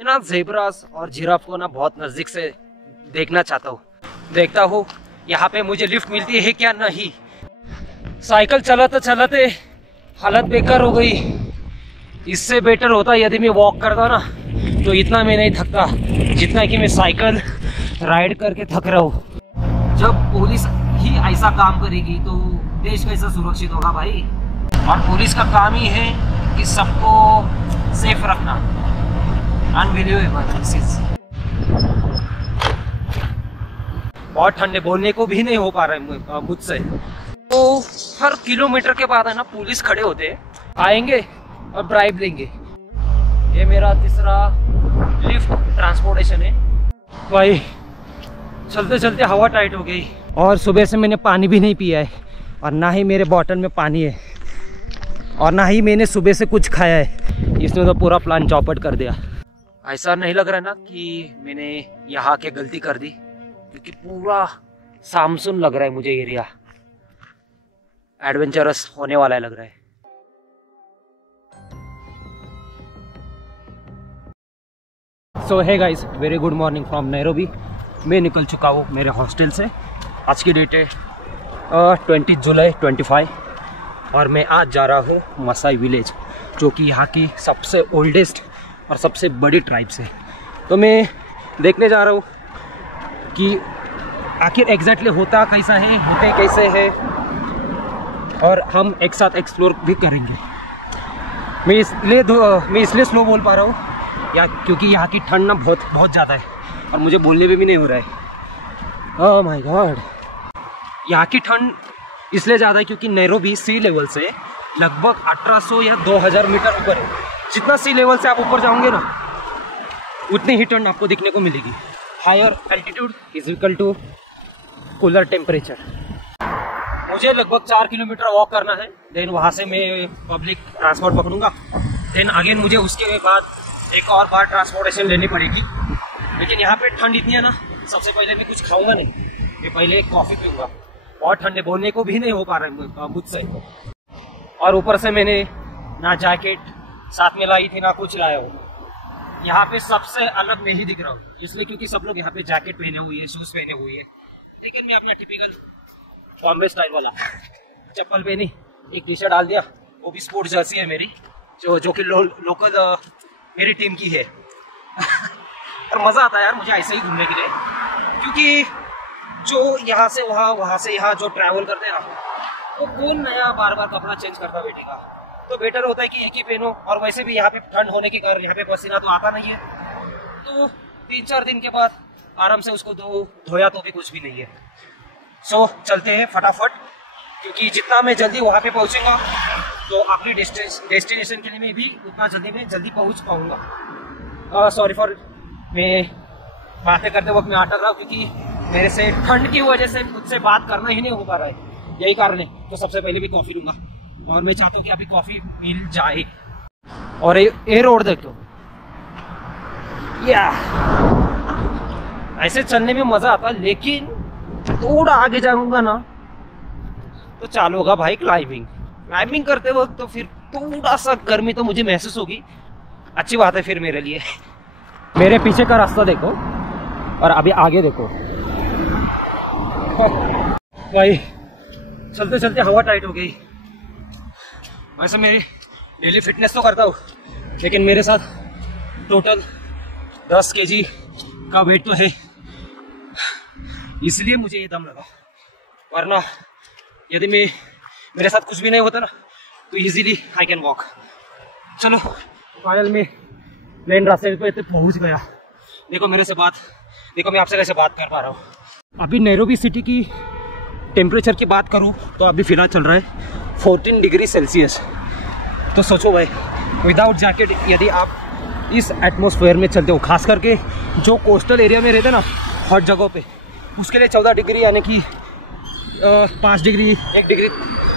मैं ना ज़ेब्रास और जिराफ को ना बहुत नजदीक से देखना चाहता हूँ। देखता हूँ यहाँ पे मुझे लिफ्ट मिलती है क्या नहीं। साइकिल चलाते चलाते हालत बेकार हो गई। इससे बेटर होता यदि मैं वॉक करता ना, तो इतना मैं नहीं थकता जितना कि मैं साइकिल राइड करके थक रहा हूँ। जब पुलिस ही ऐसा काम करेगी तो देश कैसा सुरक्षित होगा भाई। और पुलिस का काम ही है कि सबको सेफ रखना। Unbelievable this is. बहुत ठंडे, बोलने को भी नहीं हो पा रहा है मुझसे। तो हर किलोमीटर के बाद है ना पुलिस खड़े होते हैं, आएंगे और ड्राइव लेंगे। ये मेरा तीसरा लिफ्ट ट्रांसपोर्टेशन है भाई। चलते चलते हवा टाइट हो गई और सुबह से मैंने पानी भी नहीं पिया है और ना ही मेरे बॉटल में पानी है और ना ही मैंने सुबह से कुछ खाया है। इसने तो पूरा प्लान चौपट कर दिया। ऐसा नहीं लग रहा ना कि मैंने यहाँ के गलती कर दी, क्योंकि पूरा सामसुन लग रहा है मुझे एरिया। एडवेंचरस होने वाला है लग रहा है। So hey guys, very good morning from Nairobi. मैं निकल चुका हूँ मेरे हॉस्टल से। आज की डेट है 20 जुलाई 25 और मैं आज जा रहा हूँ मसाई विलेज, जो कि यहाँ की सबसे ओल्डेस्ट और सबसे बड़ी ट्राइब्स है। तो मैं देखने जा रहा हूँ कि आखिर एग्जैक्टली होता कैसा है, होते कैसे है, और हम एक साथ एक्सप्लोर भी करेंगे। मैं इसलिए स्लो बोल पा रहा हूँ क्योंकि यहाँ की ठंड ना बहुत ज़्यादा है और मुझे बोलने में भी नहीं हो रहा है। Oh my God. यहाँ की ठंड इसलिए ज़्यादा है क्योंकि नैरोबी सी लेवल से लगभग 1800 या 2000 मीटर ऊपर है। जितना सी लेवल से आप ऊपर जाओगे ना, उतनी ही ठंड आपको दिखने को मिलेगी। Higher altitude is equal to cooler temperature. मुझे लगभग 4 किलोमीटर वॉक करना है। देन वहाँ से मैं पब्लिक ट्रांसपोर्ट पकड़ूंगा। देन अगेन मुझे उसके बाद एक और बार ट्रांसपोर्टेशन लेनी पड़ेगी। लेकिन यहाँ पे ठंड इतनी है ना, सबसे पहले मैं कुछ खाऊंगा नहीं, मैं पहले एक कॉफ़ी पीऊँगा। बहुत ठंडे, बोलने को भी नहीं हो पा रहा है मुझसे। और ऊपर से मैंने ना जैकेट साथ में लाई थी ना कुछ लाया हूँ। यहाँ पे सबसे अलग मैं ही दिख रहा हूँ, इसलिए क्योंकि सब लोग यहाँ पे जैकेट पहने हुए है, शूज़ पहने हुए है। लेकिन मैं अपना टिपिकल बॉम्बे स्टाइल वाला चप्पल पहनी, एक टी शर्ट डाल दिया, वो भी स्पोर्ट्स जर्सी है मेरी, जो कि लोकल मेरी टीम की है। और मज़ा आता है यार मुझे ऐसे ही घूमने के लिए, क्योंकि जो यहाँ से वहाँ, वहाँ से यहाँ जो ट्रैवल करते हैं ना, वो कौन नया बार बार कपड़ा चेंज करता बैठेगा। तो बेटर होता है कि एक ही पहनो। और वैसे भी यहाँ पे ठंड होने के कारण यहाँ पे पसीना तो आता नहीं है, तो 3-4 दिन के बाद आराम से उसको धोया तो भी कुछ भी नहीं है। सो चलते हैं फटाफट, क्योंकि जितना मैं जल्दी वहाँ पे पहुँचूंगा तो अपनी डेस्टिनेशन के लिए मैं भी उतना जल्दी पहुँच पाऊँगा। सॉरी फॉर मैं बातें करते वक्त मैं अटक रहा हूँ, क्योंकि मेरे से ठंड की वजह से मुझसे बात करना ही नहीं हो पा रहा है, यही कारण है। तो सबसे पहले भी कॉफ़ी लूँगा और मैं चाहता हूँ कि अभी कॉफ़ी मिल जाए। और ये रोड देखो, या ऐसे चलने में मज़ा आता, लेकिन थोड़ा आगे जाऊँगा ना तो चालू होगा भाई क्लाइंबिंग करते वक्त, तो फिर थोड़ा सा गर्मी तो मुझे महसूस होगी। अच्छी बात है फिर मेरे लिए। मेरे पीछे का रास्ता देखो और अभी आगे देखो भाई। चलते चलते हवा टाइट हो गई। वैसे मेरी डेली फिटनेस तो करता हूँ, लेकिन मेरे साथ टोटल 10 kg का वेट तो है, इसलिए मुझे ये दम लगा। वरना यदि मेरे साथ कुछ भी नहीं होता ना, तो इजीली आई कैन वॉक। चलो फाइनल में मेन रास्ते पे पहुंच गया। देखो मैं आपसे कैसे बात कर पा रहा हूँ। अभी नैरोबी सिटी की टेम्परेचर की बात करूँ तो अभी फिलहाल चल रहा है 14 डिग्री सेल्सियस। तो सोचो भाई, विदाउट जैकेट यदि आप इस एटमॉस्फेयर में चलते हो, खास करके जो कोस्टल एरिया में रहते हैं ना, हर जगहों पे, उसके लिए 14 डिग्री यानी कि 5 डिग्री 1 डिग्री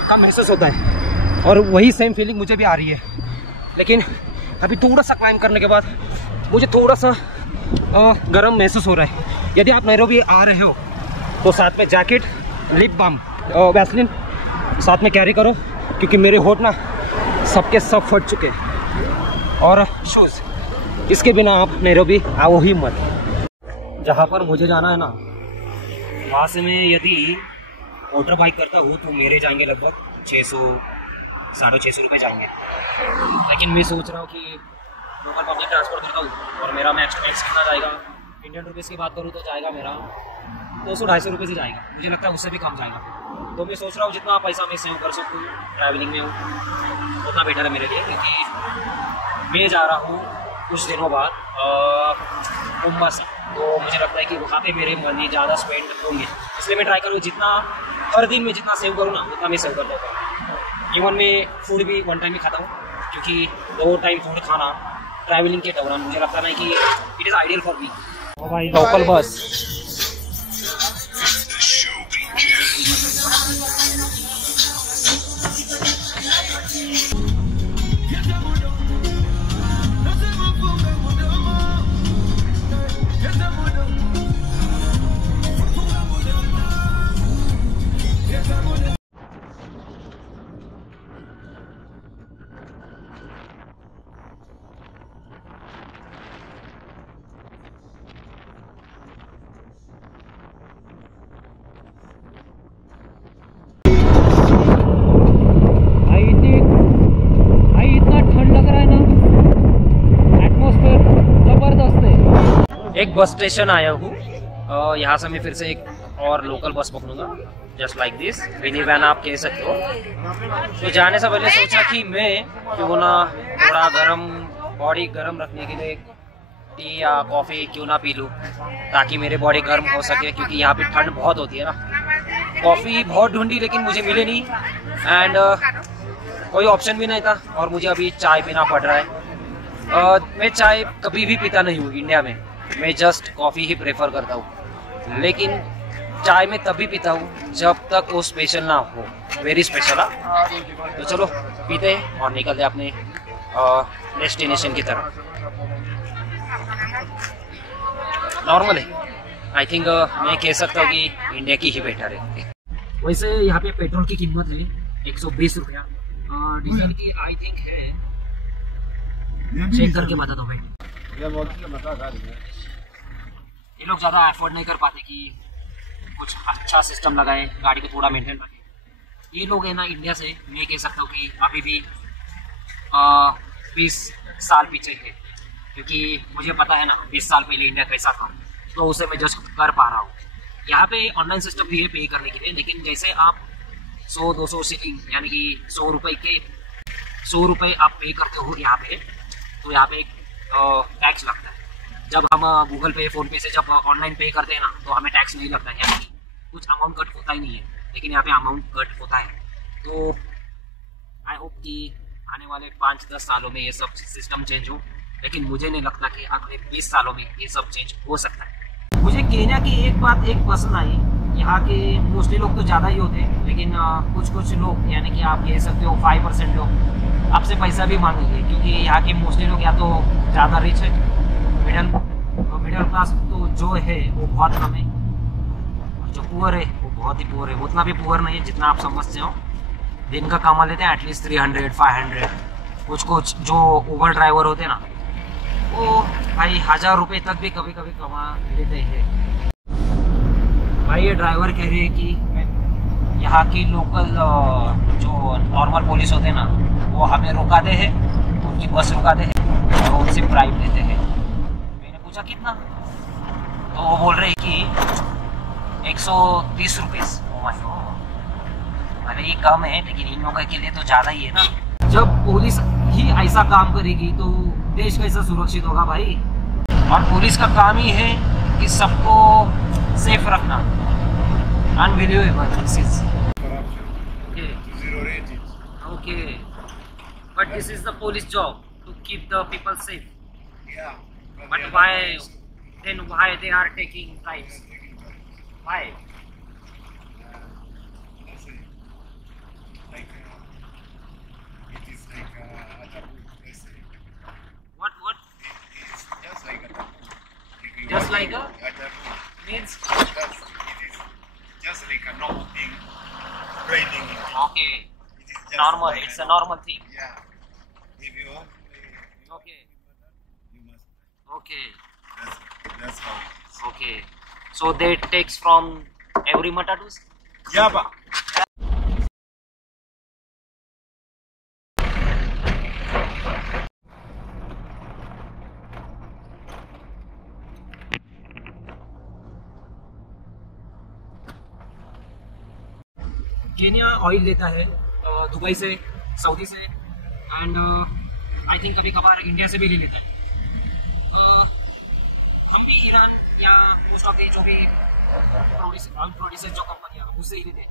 का महसूस होता है। और वही सेम फीलिंग मुझे भी आ रही है। लेकिन अभी थोड़ा सा क्लाइंब करने के बाद मुझे थोड़ा सा गर्म महसूस हो रहा है। यदि आप नैरोबी आ रहे हो तो साथ में जैकेट, लिप बाम, वैसलीन साथ में कैरी करो, क्योंकि मेरे होठ ना सबके सब फट चुके हैं। और शूज़ इसके बिना आप नैरोबी आओ ही मत। जहाँ पर मुझे जाना है ना, वहाँ से मैं यदि मोटर बाइक करता हूँ तो मेरे जाएंगे लगभग 600-650 रुपये जाएंगे। लेकिन मैं सोच रहा हूँ कि लोकल पब्लिक ट्रांसपोर्ट करता हूँ और मेरा मैक्स टू मैक्स कितना जाएगा, इंडियन रुपीज़ की बात करूँ तो जाएगा मेरा 200-250 रुपये से जाएगा। मुझे लगता है उससे भी कम जाएगा। तो मैं सोच रहा हूँ जितना पैसा मैं सेव कर सकूँ ट्रैवलिंग में हूँ उतना बेटर है मेरे लिए, क्योंकि मैं जा रहा हूँ कुछ दिनों बाद मुंबई से। तो मुझे लगता है कि वहाँ पे मेरे मनी ज़्यादा स्पेंड होंगे, इसलिए मैं ट्राई करूँ जितना हर दिन में जितना सेव करूँ ना उतना मैं सेव करता हूँ। इवन मैं फूड भी वन टाइम ही खाता हूँ, क्योंकि 2 टाइम फूड खाना ट्रैवलिंग के दौरान मुझे लगता नहीं कि it is ideal for me. ओ भाई लोकल बस, एक बस स्टेशन आया हूँ। यहाँ से मैं फिर से एक और लोकल बस पकड़ूंगा, just like this mini van आप कह सकते हो। तो जाने से पहले सोचा कि मैं क्यों ना थोड़ा बॉडी गर्म रखने के लिए टी या कॉफ़ी क्यों ना पी लूँ, ताकि मेरी बॉडी गर्म हो सके, क्योंकि यहाँ पे ठंड बहुत होती है ना। कॉफ़ी बहुत ढूंढी लेकिन मुझे मिले नहीं, एंड कोई ऑप्शन भी नहीं था, और मुझे अभी चाय पीना पड़ रहा है। मैं चाय कभी भी पीता नहीं हूँ इंडिया में, मैं जस्ट कॉफ़ी ही प्रेफर करता हूँ। लेकिन चाय मैं तभी पीता हूँ जब तक वो स्पेशल ना हो, वेरी स्पेशल। तो चलो पीते हैं और निकलते अपने डेस्टिनेशन की तरफ। नॉर्मल है, आई थिंक मैं कह सकता हूँ कि इंडिया की ही बेटर है। वैसे यहाँ पे पेट्रोल की कीमत है 120 रुपया, डीजल की आई थिंक है, चेक करके बता दो भाई। ये लोग ज़्यादा अफोर्ड नहीं कर पाते कि कुछ अच्छा सिस्टम लगाए, गाड़ी को थोड़ा मेंटेन रखें। ये लोग है ना इंडिया से, मैं कह सकता हूँ कि अभी भी 20 साल पीछे है, क्योंकि मुझे पता है ना 20 साल पहले इंडिया कैसा था, तो उसे मैं जस्ट कर पा रहा हूँ। यहाँ पे ऑनलाइन सिस्टम भी है पे करने के लिए, लेकिन जैसे आप 100-200 शिलिंग यानी कि 100 रुपये आप पे करते हो यहाँ पे, तो यहाँ पे टैक्स लगता है। जब हम गूगल पे फ़ोन पे से जब ऑनलाइन पे करते हैं ना, तो हमें टैक्स नहीं लगता है, यानी कुछ अमाउंट कट होता ही नहीं है, लेकिन यहाँ पे अमाउंट कट होता है। तो आई होप कि आने वाले 5-10 सालों में ये सब सिस्टम चेंज हो, लेकिन मुझे नहीं लगता कि अगले 20 सालों में ये सब चेंज हो सकता है। मुझे केन्या की एक बात पसंद आई, यहाँ के मोस्टली लोग तो ज़्यादा ही होते हैं, लेकिन कुछ लोग यानी कि आप कह सकते हो 5% लोग आपसे पैसा भी मांगेंगे, क्योंकि यहाँ के मोस्टली लोग या तो ज़्यादा रिच है, मिडिल क्लास तो जो है वो बहुत कम है, और जो पुअर है वो बहुत ही पुअर है। उतना भी पुअर नहीं है जितना आप समझते हो। दिन का कमा लेते हैं एटलीस्ट 300-500। कुछ जो उबर ड्राइवर होते हैं ना, वो भाई 1000 रुपये तक भी कभी कभी कमा लेते हैं। भाई ये ड्राइवर कह रहे हैं कि यहाँ की लोकल जो नॉर्मल पुलिस होते हैं ना, वो हमें रुकाते हैं, उनकी बस रुकाते हैं और उनसे प्राइस लेते हैं। मैंने पूछा कितना, तो वो बोल रहे हैं कि 130 रुपीज़। अरे ये कम है, लेकिन इन लोगों के लिए तो ज़्यादा ही है ना। जब पुलिस ही ऐसा काम करेगी तो देश कैसा सुरक्षित होगा भाई। और पुलिस का काम ही है कि सबको सेफ रखना। Unbelievable this is okay, but this is the police job to keep the people safe. But why they are taking bribes? Why? It is like a taboo, let's say. What? It's just like a taboo. If you Just want like a taboo means? it is just like a normal thing. Breathing in. Okay, It is just normal. like It's a normal thing. Yeah. If you want to play Okay. you must Okay. That's how it is. Okay. So they takes from every matatus? Yeah, but Kenya oil लेता है Dubai से, Saudi से, and I think कभी कभार India से भी ले लेता है। हम भी ईरान या मोस्ट ऑफ दी जो भी प्रोड्यूसर जो कंपनियाँ उससे ही लेते हैं,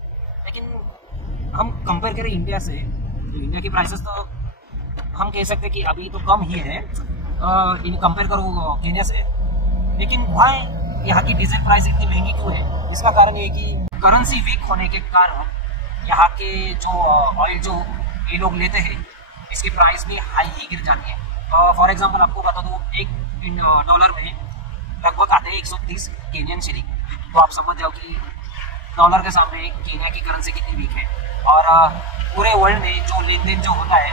लेकिन हम कंपेयर करें इंडिया से, तो इंडिया की प्राइसेस तो हम कह सकते हैं कि अभी तो कम ही है इन कंपेयर करो केनिया से। लेकिन भाई यहाँ की डीजल प्राइस इतनी महंगी क्यों है? इसका कारण ये कि करेंसी वीक होने के कारण यहाँ के जो ऑयल जो ये लोग लेते हैं इसकी प्राइस भी हाई ही गिर जाती है। फॉर एग्जांपल आपको बता दूँ, $1 में लगभग आते हैं 130 केनियन शिलिंग। तो आप समझ जाओ कि डॉलर के सामने केनिया की करेंसी कितनी वीक है। और पूरे वर्ल्ड में जो लेन देन जो होता है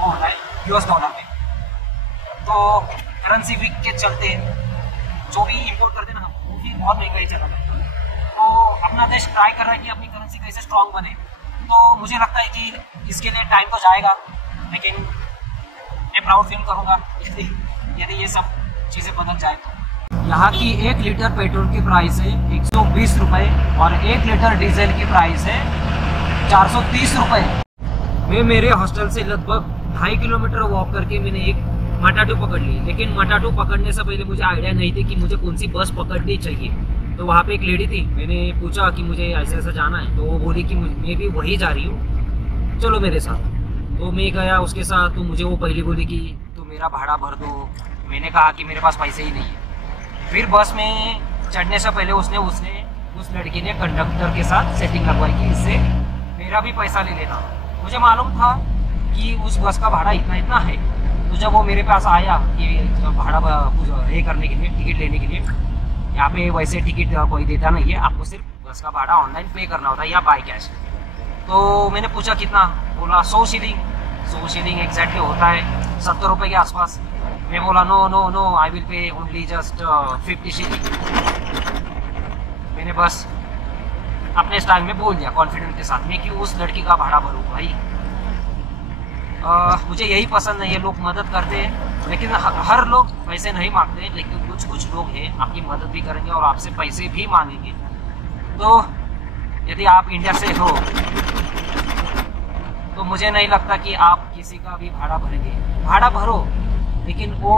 वो होता है US डॉलर में। तो करेंसी वीक के चलते जो भी इंपोर्ट करते हैं ना हम, वो भी बहुत महंगा ही चला है। तो अपना देश ट्राई कर रहा है कि अपनी करेंसी कैसे स्ट्रांग बने। तो मुझे लगता है कि इसके लिए टाइम तो जाएगा, लेकिन मैं प्राउड फील करूँगा यदि ये सब चीज़ें बदल जाए तो। यहाँ की 1 लीटर पेट्रोल की प्राइस है 120 रुपये और 1 लीटर डीजल की प्राइस है 430 रुपये। मैं मेरे हॉस्टल से लगभग 2.5 किलोमीटर वॉक करके मैंने एक मटाटू पकड़ ली, लेकिन मटाटू पकड़ने से पहले मुझे आइडिया नहीं थी कि मुझे कौन सी बस पकड़नी चाहिए। तो वहाँ पे एक लेडी थी, मैंने पूछा कि मुझे ऐसा ऐसा जाना है, तो वो बोली कि मैं भी वही जा रही हूँ, चलो मेरे साथ। तो मैं गया उसके साथ, तो मुझे वो पहले बोली कि तो मेरा भाड़ा भर दो। मैंने कहा कि मेरे पास पैसे ही नहीं है। फिर बस में चढ़ने से पहले उस लड़की ने कंडक्टर के साथ सेटिंग लगवाई कि इससे मेरा भी पैसा ले लेना। मुझे मालूम था कि उस बस का भाड़ा इतना है। तो जब वो मेरे पास आया कि भाड़ा ये करने के लिए, टिकट लेने के लिए, यहाँ पे वैसे टिकट कोई देता नहीं है, आपको सिर्फ बस का भाड़ा ऑनलाइन पे करना होता है या बाय कैश। तो मैंने पूछा कितना, बोला 100 शिलिंग। 100 शिलिंग एग्जैक्टली होता है 70 रुपये के आसपास। मैं बोला no I will pay only just 50 shilling. मैंने बस अपने स्टाइल में बोल दिया कॉन्फिडेंट के साथ में कि उस लड़की का भाड़ा भरूँ भाई। मुझे यही पसंद नहीं है, लोग मदद करते हैं लेकिन हर लोग पैसे नहीं मांगते, लेकिन कुछ लोग हैं आपकी मदद भी करेंगे और आपसे पैसे भी मांगेंगे। तो यदि आप इंडिया से हो तो मुझे नहीं लगता कि आप किसी का भी भाड़ा भरेंगे। भाड़ा भरो, लेकिन वो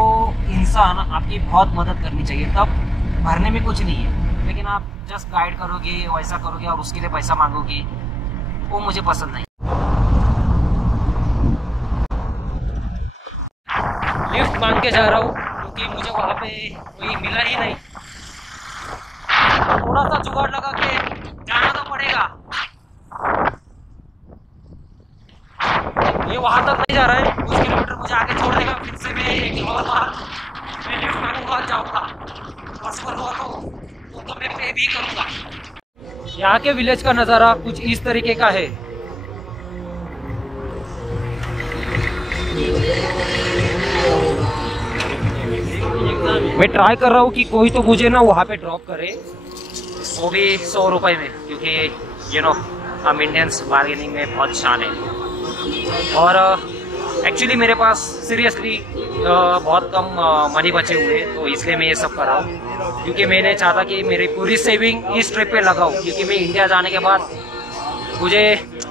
इंसान आपकी बहुत मदद करनी चाहिए, तब भरने में कुछ नहीं है। लेकिन आप जस्ट गाइड करोगे, वैसा करोगे और उसके लिए पैसा मांगोगे, वो मुझे पसंद नहीं। लिफ्ट मांग के जा रहा हूँ क्योंकि मुझे वहाँ पे कोई मिला ही नहीं। थोड़ा सा जुगाड़ लगा के जाना तो पड़ेगा। ये वहाँ तक नहीं जा रहा है, कुछ किलोमीटर मुझे आगे छोड़ देगा। फिर से मैं एक और बार मैं लिफ्ट मांगूंगा, जाऊँगा। पॉसिबल हुआ तो मैं पे भी करूँगा। यहाँ के विलेज का नज़ारा कुछ इस तरीके का है। मैं ट्राई कर रहा हूँ कि कोई तो मुझे ना वहाँ पे ड्रॉप करे, वो भी 100 रुपये में, क्योंकि हम इंडियंस बार्गेनिंग में बहुत शान है। और एक्चुअली मेरे पास सीरियसली बहुत कम मनी बचे हुए, तो इसलिए मैं ये सब कर रहा हूँ, क्योंकि मैंने चाहता कि मेरी पूरी सेविंग इस ट्रिप पे लगाऊँ, क्योंकि मैं इंडिया जाने के बाद मुझे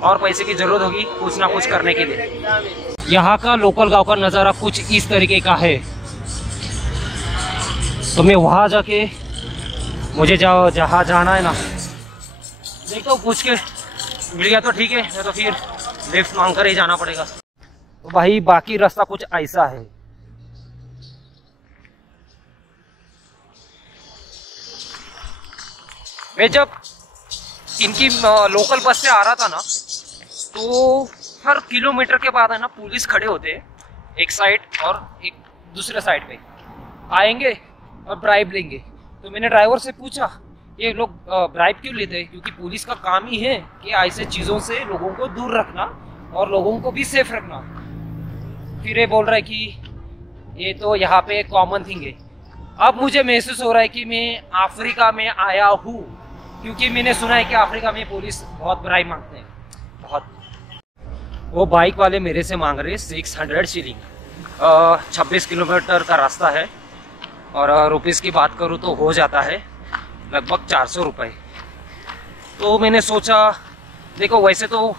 और पैसे की ज़रूरत होगी कुछ ना कुछ करने के लिए। यहाँ का लोकल गांव का नज़ारा कुछ इस तरीके का है। तो मैं वहाँ जाके मुझे जहाँ जाना है ना, देखो पूछ के मिल गया तो ठीक है, नहीं तो फिर लिफ्ट मांग कर ही जाना पड़ेगा। तो भाई बाकी रास्ता कुछ ऐसा है। मैं जब इनकी लोकल बस से आ रहा था ना, तो हर किलोमीटर के बाद है ना पुलिस खड़े होते हैं, एक साइड और एक दूसरे साइड पे आएंगे और ब्राइब लेंगे। तो मैंने ड्राइवर से पूछा ये लोग ब्राइब क्यों लेते हैं, क्योंकि पुलिस का काम ही है कि ऐसे चीज़ों से लोगों को दूर रखना और लोगों को भी सेफ रखना। फिर ये बोल रहा है कि ये तो यहाँ पे कॉमन थिंग है, अब मुझे महसूस हो रहा है कि मैं अफ्रीका में आया हूँ, क्योंकि मैंने सुना है कि अफ्रीका में पुलिस बहुत बुराई मांगते हैं, बहुत। वो बाइक वाले मेरे से मांग रहे 600 शिलिंग। 26 किलोमीटर का रास्ता है, और रुपीज़ की बात करूँ तो हो जाता है लगभग 400 रुपये। तो मैंने सोचा, देखो वैसे तो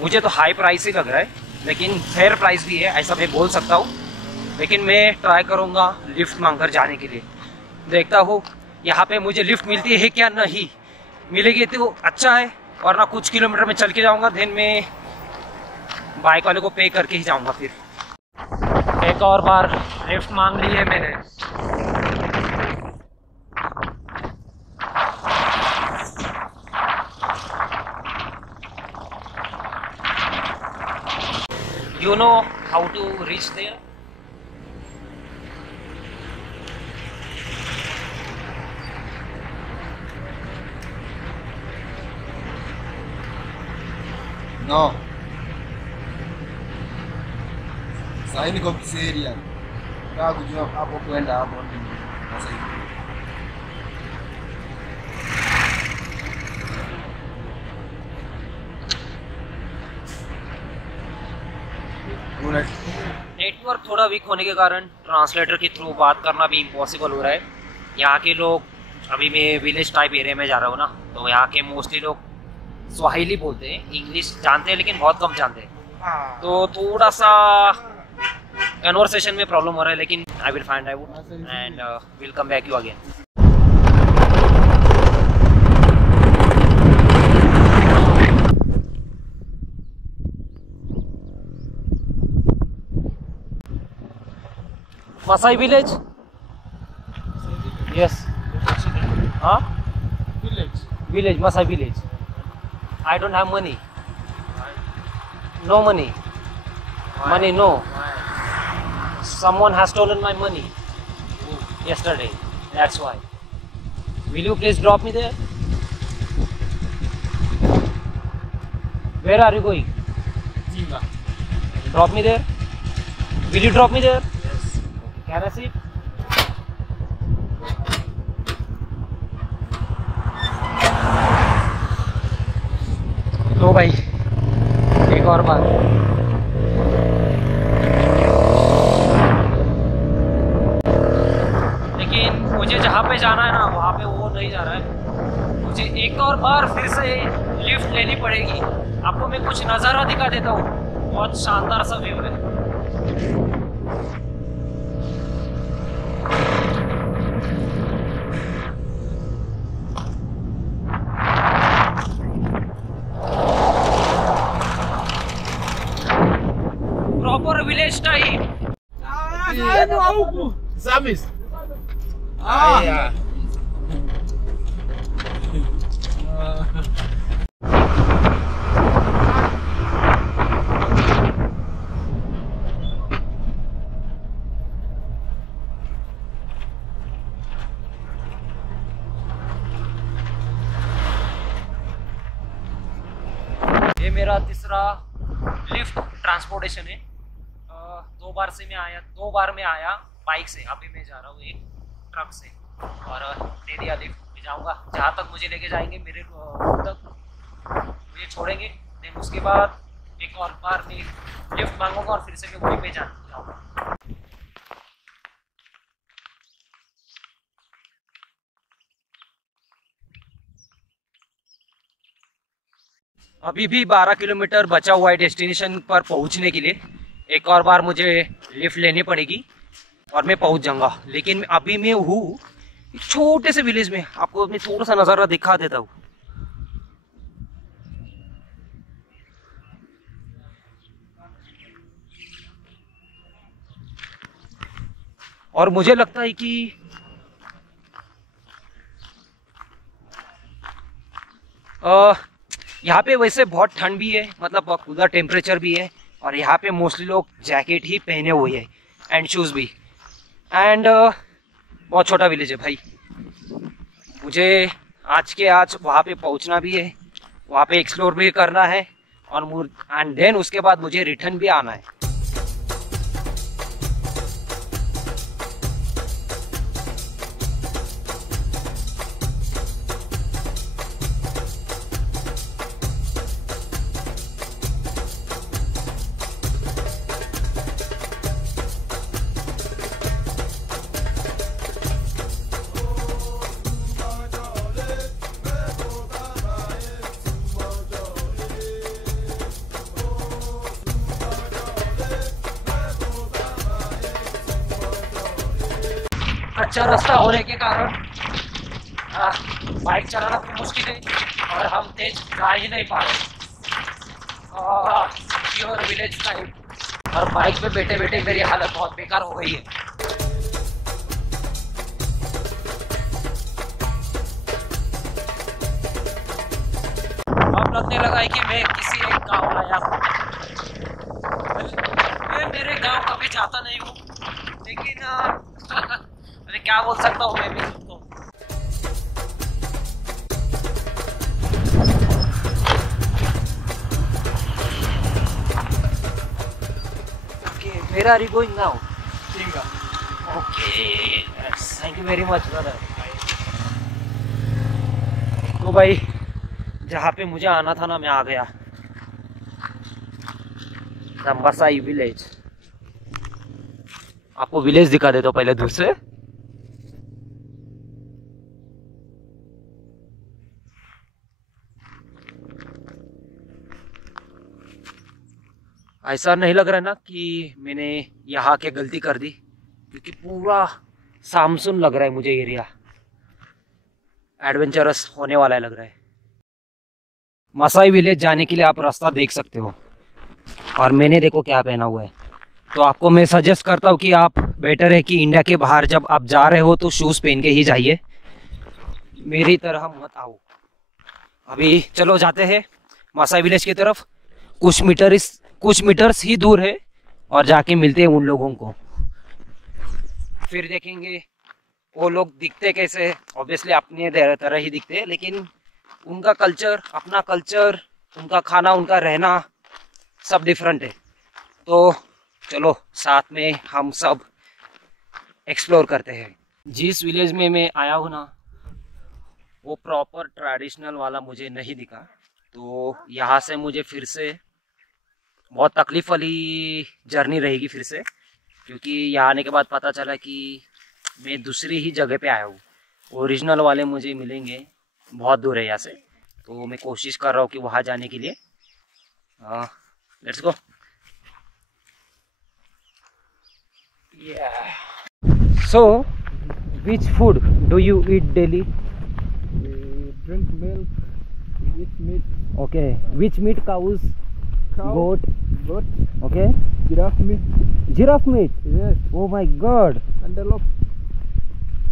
मुझे तो हाई प्राइस ही लग रहा है, लेकिन फेयर प्राइस भी है ऐसा मैं बोल सकता हूँ। लेकिन मैं ट्राई करूँगा लिफ्ट मांगकर जाने के लिए। देखता हूँ यहाँ पे मुझे लिफ्ट मिलती है क्या, नहीं मिलेगी तो अच्छा है, और ना कुछ किलोमीटर में चल के जाऊँगा, देन मैं बाइक वाले को पे करके ही जाऊँगा। फिर एक और बार लिफ्ट मांग ली है मैंने। You know how to reach there? No. Sasa niko Kiseria. Nataka kujua hapo kwenda hapo sasa hivi. Network थोड़ा वीक होने के कारण ट्रांसलेटर के थ्रू बात करना भी इम्पॉसिबल हो रहा है। यहाँ के लोग, अभी मैं विलेज टाइप एरिया में जा रहा हूँ ना, तो यहाँ के मोस्टली लोग स्वाहिली बोलते हैं, इंग्लिश जानते हैं लेकिन बहुत कम जानते हैं। तो थोड़ा सा कन्वर्सेशन में प्रॉब्लम हो रहा है, लेकिन I will find out and will come back you again. Masai village? Yes. Huh? Village, Masai village. I don't have money. No money. Money, no. Someone has stolen my money yesterday. That's why. Will you please drop me there? Where are you going? Jinga. Drop me there? Will you drop me there? Can I sit? तो भाई एक और बात, लेकिन मुझे जहाँ पे जाना है ना वहाँ पे वो नहीं जा रहा है। मुझे एक और बार फिर से लिफ्ट लेनी पड़ेगी। आपको मैं कुछ नज़ारा दिखा देता हूँ, बहुत शानदार सा व्यू है। Proper village style. Samis. Yeah. ये मेरा तीसरा लिफ्ट ट्रांसपोर्टेशन है। दो बार मैं आया बाइक से, अभी मैं जा रहा हूँ एक ट्रक से, और दे दिया लिफ्ट। मैं जाऊँगा जहाँ तक मुझे लेके जाएंगे, मेरे रूम तक मुझे छोड़ेंगे, देन उसके बाद एक और बार मैं लिफ्ट मांगूंगा और फिर से मैं वहीं पे जाऊँगा। अभी भी 12 किलोमीटर बचा हुआ है डेस्टिनेशन पर पहुंचने के लिए। एक और बार मुझे लिफ्ट लेनी पड़ेगी और मैं पहुंच जाऊंगा। लेकिन अभी मैं हूँ छोटे से विलेज में, आपको मैं थोड़ा सा नज़ारा दिखा देता हूँ। और मुझे लगता है कि यहाँ पे वैसे बहुत ठंड भी है, मतलब कूलर टेम्परेचर भी है, और यहाँ पे मोस्टली लोग जैकेट ही पहने हुए हैं एंड शूज़ भी। एंड बहुत छोटा विलेज है भाई। मुझे आज वहाँ पे पहुँचना भी है, वहाँ पे एक्सप्लोर भी करना है, और एंड देन उसके बाद मुझे रिटर्न भी आना है। अच्छा रास्ता होने के कारण बाइक चलाना भी मुश्किल है और हम तेज जा ही नहीं पा रहे। Pure village style. और बाइक पे बैठे बैठे मेरी हालत बहुत बेकार हो गई है। अब लगने लगा है कि मैं किसी एक गांव आया हूँ। मैं मेरे गांव कभी जाता नहीं हूँ, लेकिन अरे क्या बोल सकता हूँ मैं भी तो। Okay, where are you going now? Tinga. Okay, thank you very much brother. तो भाई जहाँ पे मुझे आना था ना, मैं आ गया। नंबासाई विलेज। आपको विलेज दिखा देता हूँ पहले दूर से। ऐसा नहीं लग रहा है ना कि मैंने यहाँ के गलती कर दी, क्योंकि पूरा सामसुन लग रहा है मुझे एरिया। एडवेंचरस होने वाला है लग रहा है। मसाई विलेज जाने के लिए आप रास्ता देख सकते हो, और मैंने देखो क्या पहना हुआ है। तो आपको मैं सजेस्ट करता हूँ कि आप बेटर है कि इंडिया के बाहर जब आप जा रहे हो तो शूज़ पहन के ही जाइए, मेरी तरह मत आओ। अभी चलो जाते हैं मसाई विलेज की तरफ। कुछ मीटर्स ही दूर है, और जाके मिलते हैं उन लोगों को। फिर देखेंगे वो लोग दिखते कैसे है। ऑब्वियसली अपने तरह ही दिखते हैं, लेकिन उनका कल्चर, अपना कल्चर, उनका खाना, उनका रहना सब डिफरेंट है। तो चलो साथ में हम सब एक्सप्लोर करते हैं। जिस विलेज में मैं आया हूँ ना, वो प्रॉपर ट्रेडिशनल वाला मुझे नहीं दिखा। तो यहाँ से मुझे फिर से बहुत तकलीफ वाली जर्नी रहेगी फिर से, क्योंकि यहाँ आने के बाद पता चला कि मैं दूसरी ही जगह पे आया हूँ। ओरिजिनल वाले मुझे मिलेंगे बहुत दूर है यहाँ से, तो मैं कोशिश कर रहा हूँ कि वहाँ जाने के लिए। Let's go. So, which food do you eat daily? We drink milk, we eat meat. Okay, which meat? Cows, Cow, goat. goat, Okay, giraffe meat. giraffe meat. Yes, Oh my God. antelope.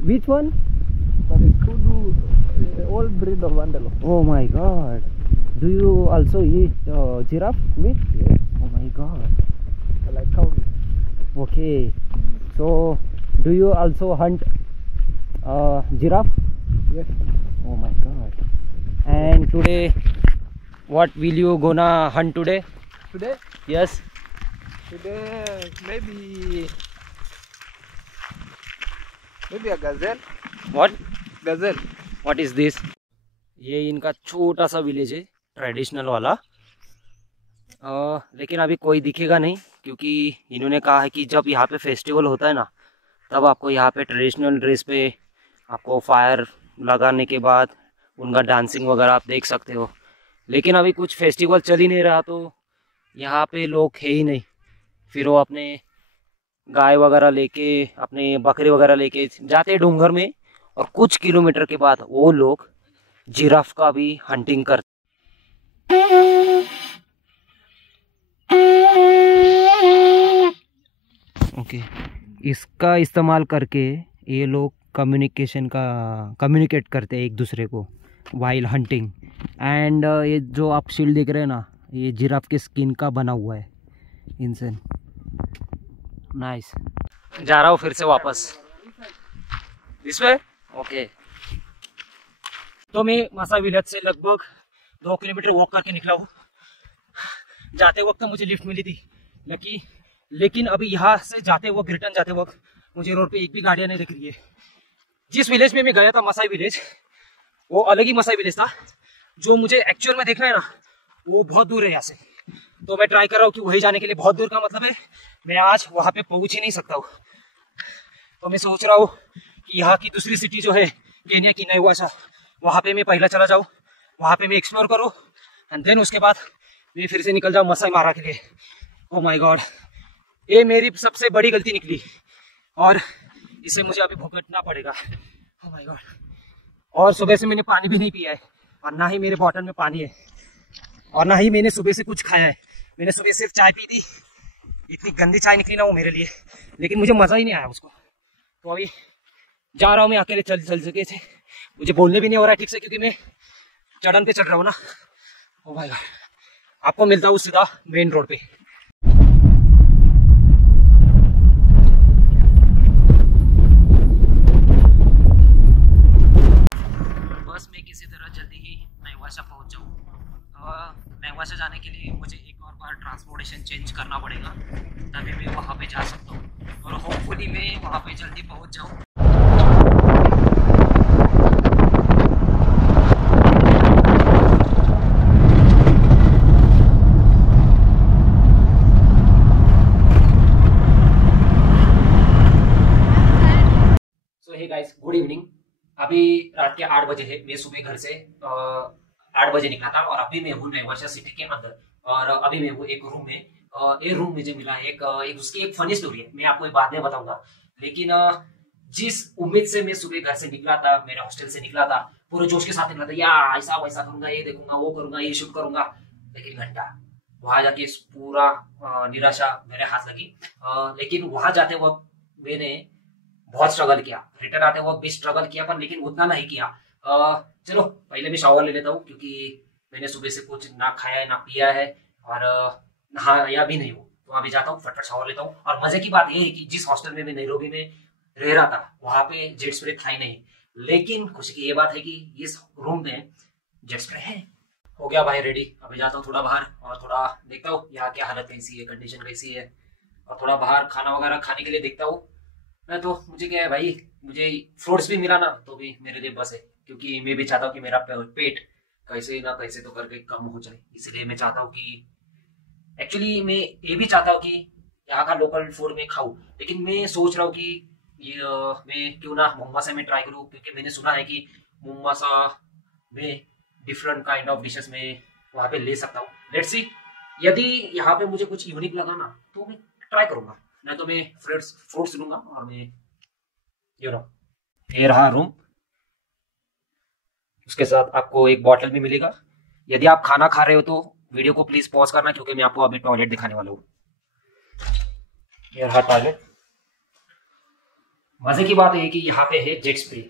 Which one? That is kudu, all breed of antelope. Oh my God. Do you also eat giraffe meat? Yes, Oh my God. I like cow meat. Okay. So, do you also hunt giraffe? Yes. Oh my God. And today, what will you gonna hunt today? Today, Yes. maybe a gazelle. What? Gazelle. What is this? ये इनका छोटा सा village है, traditional वाला। लेकिन अभी कोई दिखेगा नहीं, क्योंकि इन्होंने कहा है कि जब यहाँ पे फेस्टिवल होता है ना, तब आपको यहाँ पे ट्रेडिशनल ड्रेस पे आपको फायर लगाने के बाद उनका डांसिंग वगैरह आप देख सकते हो। लेकिन अभी कुछ फेस्टिवल चल ही नहीं रहा, तो यहाँ पे लोग है ही नहीं। फिर वो अपने गाय वगैरह लेके, अपने बकरे वगैरह लेके जाते हैं डूंगर में, और कुछ किलोमीटर के बाद वो लोग जिराफ का भी हंटिंग करते। ओके, इसका इस्तेमाल करके ये लोग कम्युनिकेट करते हैं एक दूसरे को वाइल हंटिंग। एंड ये जो आप शील्ड देख रहे हैं ना, ये जिराफ के स्किन का बना हुआ है। इनसे नाइस। जा रहा हूँ फिर से वापस इसमें। ओके, तो मैं मसा विलेज से लगभग 2 किलोमीटर वॉक करके निकला हूँ। जाते वक्त मुझे लिफ्ट मिली थी लकी, लेकिन अभी यहाँ से जाते वक्त, रिटर्न जाते वक्त मुझे रोड पे एक भी गाड़ियाँ नहीं दिख रही है। जिस विलेज में मैं गया था मसाई विलेज, वो अलग ही मसाई विलेज था। जो मुझे एक्चुअल में देखना है ना, वो बहुत दूर है यहाँ से। तो मैं ट्राई कर रहा हूँ कि वही जाने के लिए। बहुत दूर का मतलब है मैं आज वहाँ पे पहुँच ही नहीं सकता हूँ। तो मैं सोच रहा हूँ कि यहाँ की दूसरी सिटी जो है केन्या की नाइवासा, वहाँ पे मैं पहला चला जाऊँ, वहाँ पे मैं एक्सप्लोर करूँ, एंड देन उसके बाद मैं फिर से निकल जाऊँ मसाई मारा के लिए। ओह माय गॉड, ये मेरी सबसे बड़ी गलती निकली। और इसे मुझे अभी भुगतना पड़ेगा। Oh my God. और सुबह से मैंने पानी भी नहीं पिया है, और ना ही मेरे बॉटल में पानी है, और ना ही मैंने सुबह से कुछ खाया है। मैंने सुबह सिर्फ चाय पी थी, इतनी गंदी चाय निकली ना वो मेरे लिए, लेकिन मुझे मज़ा ही नहीं आया उसको। तो अभी जा रहा हूँ मैं अकेले चल सके थे, मुझे बोलने भी नहीं हो रहा है ठीक से, क्योंकि मैं चढ़न पे चढ़ रहा हूँ ना। ओ भाई आपको मिलता हूँ सीधा मेन रोड पे। बस मैं किसी तरह जल्दी ही नईवाशा पहुँच जाऊँ। नईवाशा जाने के लिए मुझे एक और बार ट्रांसपोर्टेशन चेंज करना पड़ेगा, तभी मैं वहाँ पे जा सकता हूँ, और होपफुली मैं वहाँ पे जल्दी पहुँच जाऊँ। Guys good evening. अभी रात के 8 बजे है। मैं सुबह घर से 8 बजे निकला था, और अभी मैं हूँ नईवाशा सिटी के अंदर, और अभी मैं हूँ एक रूम में। ये रूम मुझे मिला है एक उसकी एक फनी स्टोरी है, मैं आपको एक बाद में बताऊंगा। लेकिन जिस उम्मीद से मैं सुबह घर से निकला था, मेरे हॉस्टल से निकला था, पूरे जोश के साथ निकला था, या ऐसा वैसा करूंगा, ये देखूंगा, वो करूंगा, ये शूट करूंगा, लेकिन घंटा वहां जाके पूरा निराशा मेरे हाथ लगी। लेकिन वहां जाते वक्त मैंने बहुत स्ट्रगल किया, रिटर्न आते वक्त भी स्ट्रगल किया, पर लेकिन उतना नहीं किया। चलो पहले मैं शावर ले लेता हूँ, क्योंकि मैंने सुबह से कुछ ना खाया है ना पिया है, और नहाया भी नहीं हूँ। तो अभी जाता हूँ, फटफट शावर लेता हूँ। और मजे की बात यह है कि जिस हॉस्टल में मैं नैरोबी में रह रहा था, वहां पे जेट स्प्रे था ही नहीं, लेकिन खुशी की ये बात है कि इस रूम में जेट स्प्रे है। हो गया भाई रेडी। अभी जाता हूँ थोड़ा बाहर, और थोड़ा देखता हूँ यहाँ क्या हालत कैसी है, कंडीशन कैसी है, और थोड़ा बाहर खाना वगैरह खाने के लिए देखता हूँ मैं। तो मुझे क्या है भाई, मुझे फ्रूट्स भी मिला ना तो भी मेरे लिए बस है, क्योंकि मैं भी चाहता हूँ कि मेरा पेट कैसे ना कैसे तो करके कम हो जाए। इसलिए मैं चाहता हूँ कि एक्चुअली मैं ये भी चाहता हूँ कि यहाँ का लोकल फूड में खाऊं, लेकिन मैं सोच रहा हूँ कि ये मैं क्यों ना मोमोसा में ट्राई करूँ, क्योंकि मैंने सुना है कि मोमोसा में डिफरेंट काइंड ऑफ डिशेस में वहाँ पे ले सकता हूँ। लेट्स सी, यदि यहाँ पे मुझे कुछ यूनिक लगा ना तो मैं ट्राई करूंगा, नहीं तो मैं फ्रूट्स लूंगा। और मैं ये रहा रूम, उसके साथ आपको एक बॉटल भी मिलेगा। यदि आप खाना खा रहे हो तो वीडियो को प्लीज पॉज करना, क्योंकि मैं आपको अभी टॉयलेट दिखाने वाला हूँ। ये रहा टॉयलेट। मजे की बात है कि यहाँ पे है जेट स्प्रे।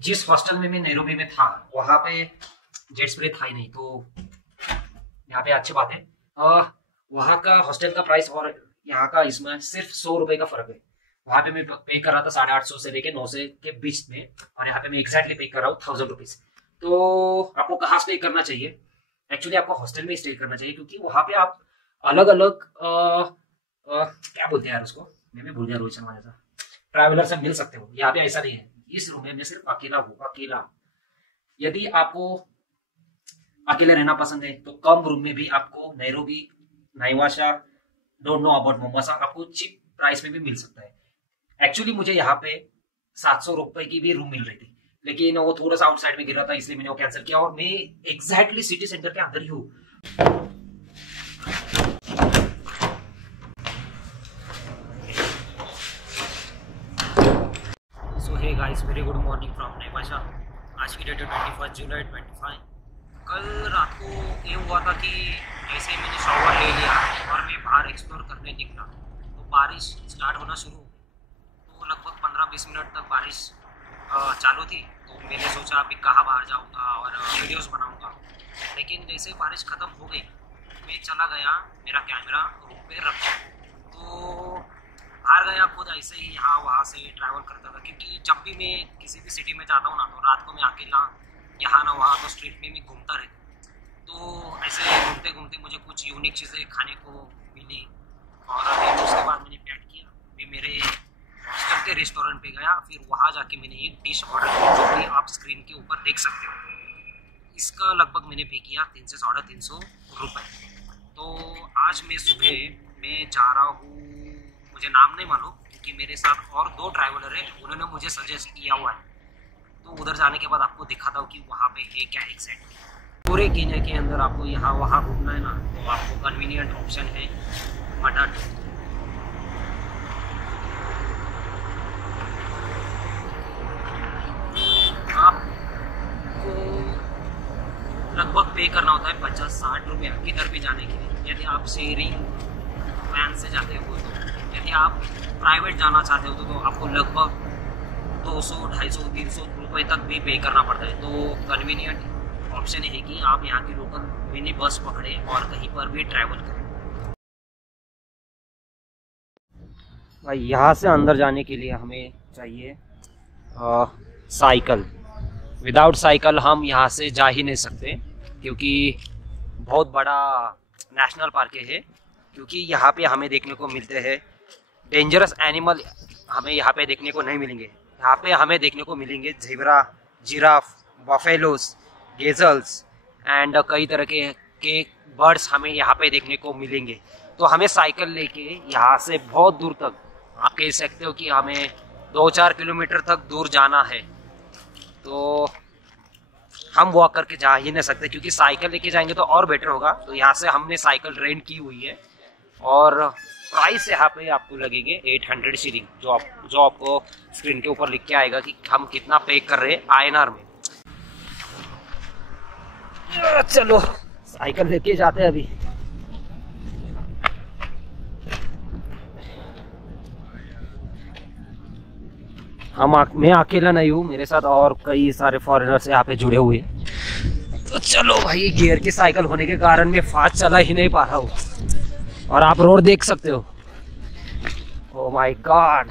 जिस हॉस्टल में मैं नैरोबी में था वहां पे जेट स्प्रे था ही नहीं, तो यहाँ पे अच्छी बात है। वहां का हॉस्टल का प्राइस और यहाँ का इसमें सिर्फ 100 रुपए का फर्क है। वहां पे मैं पे कर रहा था 850 से लेके 900 के बीच में, और यहाँ पे मैं एग्जैक्टली पे कर रहा हूँ 1000 रुपीज। तो आपको कहाँ स्टे करना चाहिए? एक्चुअली आपको हॉस्टल में स्टे करना चाहिए, क्योंकि वहां पे आप अलग अलग क्या बोलते हैं यार उसको, मैं भी भूल गया, रोहित शर्मा जैसा ट्रैवलर से मिल सकते हो। यहाँ पे ऐसा नहीं है। इस रूम में मैं सिर्फ अकेला हूँ, अकेला। यदि आपको अकेले रहना पसंद है तो कम रूम में भी आपको नैरोबी, नईवाशा, डोंट नो अबाउट मोमोसा, आपको चीप प्राइस में भी मिल सकता है। एक्चुअली मुझे यहाँ पे 700 रुपए की भी रूम मिल रही थी, लेकिन वो थोड़ा सा आउटसाइड में गिर रहा था, इसलिए मैंने वो कैंसिल किया, और मैं एग्जैक्टली सिटी सेंटर के अंदर ही हूँ। So hey guys, very good morning from Naivasha. आज की डेट है 21 जुलाई 25। कल रात को ये हुआ था कि जैसे ही मैंने शॉवर ले लिया और मैं बाहर एक्सप्लोर करने निकला तो बारिश स्टार्ट होना शुरू हो गई। तो लगभग 15-20 मिनट तक बारिश चालू थी। तो मैंने सोचा अभी कहाँ बाहर जाऊँगा और वीडियोस बनाऊँगा, लेकिन जैसे बारिश ख़त्म हो गई मैं चला गया मेरा कैमरा रूम पे रख दिया। तो बाहर गया खुद ऐसे ही यहाँ वहाँ से ट्रैवल करता था, क्योंकि जब भी मैं किसी भी सिटी में जाता हूँ ना तो रात को मैं अकेला यहाँ ना वहाँ तो स्ट्रीट में भी घूमता रहता। तो ऐसे घूमते घूमते मुझे कुछ यूनिक चीज़ें खाने को मिली, और फिर उसके बाद मैंने पैक किया। मैं मेरे हॉस्टल के रेस्टोरेंट पे गया, फिर वहाँ जाके मैंने एक डिश ऑर्डर की, जो कि आप स्क्रीन के ऊपर देख सकते हो। इसका लगभग मैंने पे किया 300 से 350 रुपये। तो आज मैं सुबह मैं जा रहा हूँ, मुझे नाम नहीं मालूम, क्योंकि मेरे साथ और 2 ट्रैवलर हैं, उन्होंने मुझे सजेस्ट किया हुआ है। तो उधर जाने के बाद आपको दिखाता हूँ कि वहाँ पे है क्या एग्जैक्ट। पूरे केन्या के अंदर आपको यहाँ वहाँ घूमना है ना, तो आपको कन्वीनियंट ऑप्शन है मटाटू। पे करना होता है 50-60 रुपया किधर भी जाने के लिए, यदि आप शेयरिंग वैन से जाते हो तो। यदि आप प्राइवेट जाना चाहते हो तो आपको लगभग 200, 250, 300 रुपये तक भी पे करना पड़ता है। तो कन्वीनियंट ऑप्शन है कि आप यहाँ की लोकल मिनी बस पकड़ें और कहीं पर भी ट्रैवल करें। भाई यहाँ से अंदर जाने के लिए हमें चाहिए साइकिल। विदाउट साइकिल हम यहाँ से जा ही नहीं सकते, क्योंकि बहुत बड़ा नेशनल पार्क है। क्योंकि यहाँ पे हमें देखने को मिलते हैं डेंजरस एनिमल, हमें यहाँ पे देखने को नहीं मिलेंगे। यहाँ पे हमें देखने को मिलेंगे ज़ेब्रा, जिराफ, बफेलोस, गेजल्स एंड कई तरह के बर्ड्स हमें यहाँ पे देखने को मिलेंगे। तो हमें साइकिल लेके यहाँ से बहुत दूर तक, आप कह सकते हो कि हमें 2-4 किलोमीटर तक दूर जाना है। तो हम वॉक करके जा ही नहीं सकते, क्योंकि साइकिल लेके जाएंगे तो और बेटर होगा। तो यहाँ से हमने साइकिल रेंट की हुई है और प्राइस यहाँ पे आपको लगेंगे 800 शिलिंग, जो आपको स्क्रीन के ऊपर लिख के आएगा कि हम कितना पे कर रहे हैं INR में। चलो साइकिल लेके जाते हैं अभी। मैं अकेला नहीं हूँ, मेरे साथ और कई सारे फॉरेनर्स यहाँ पे जुड़े हुए हैं। तो चलो भाई, गियर की साइकिल होने के कारण मैं फास्ट चला ही नहीं पा रहा हूँ। और आप रोड देख सकते हो, ओह माय गॉड।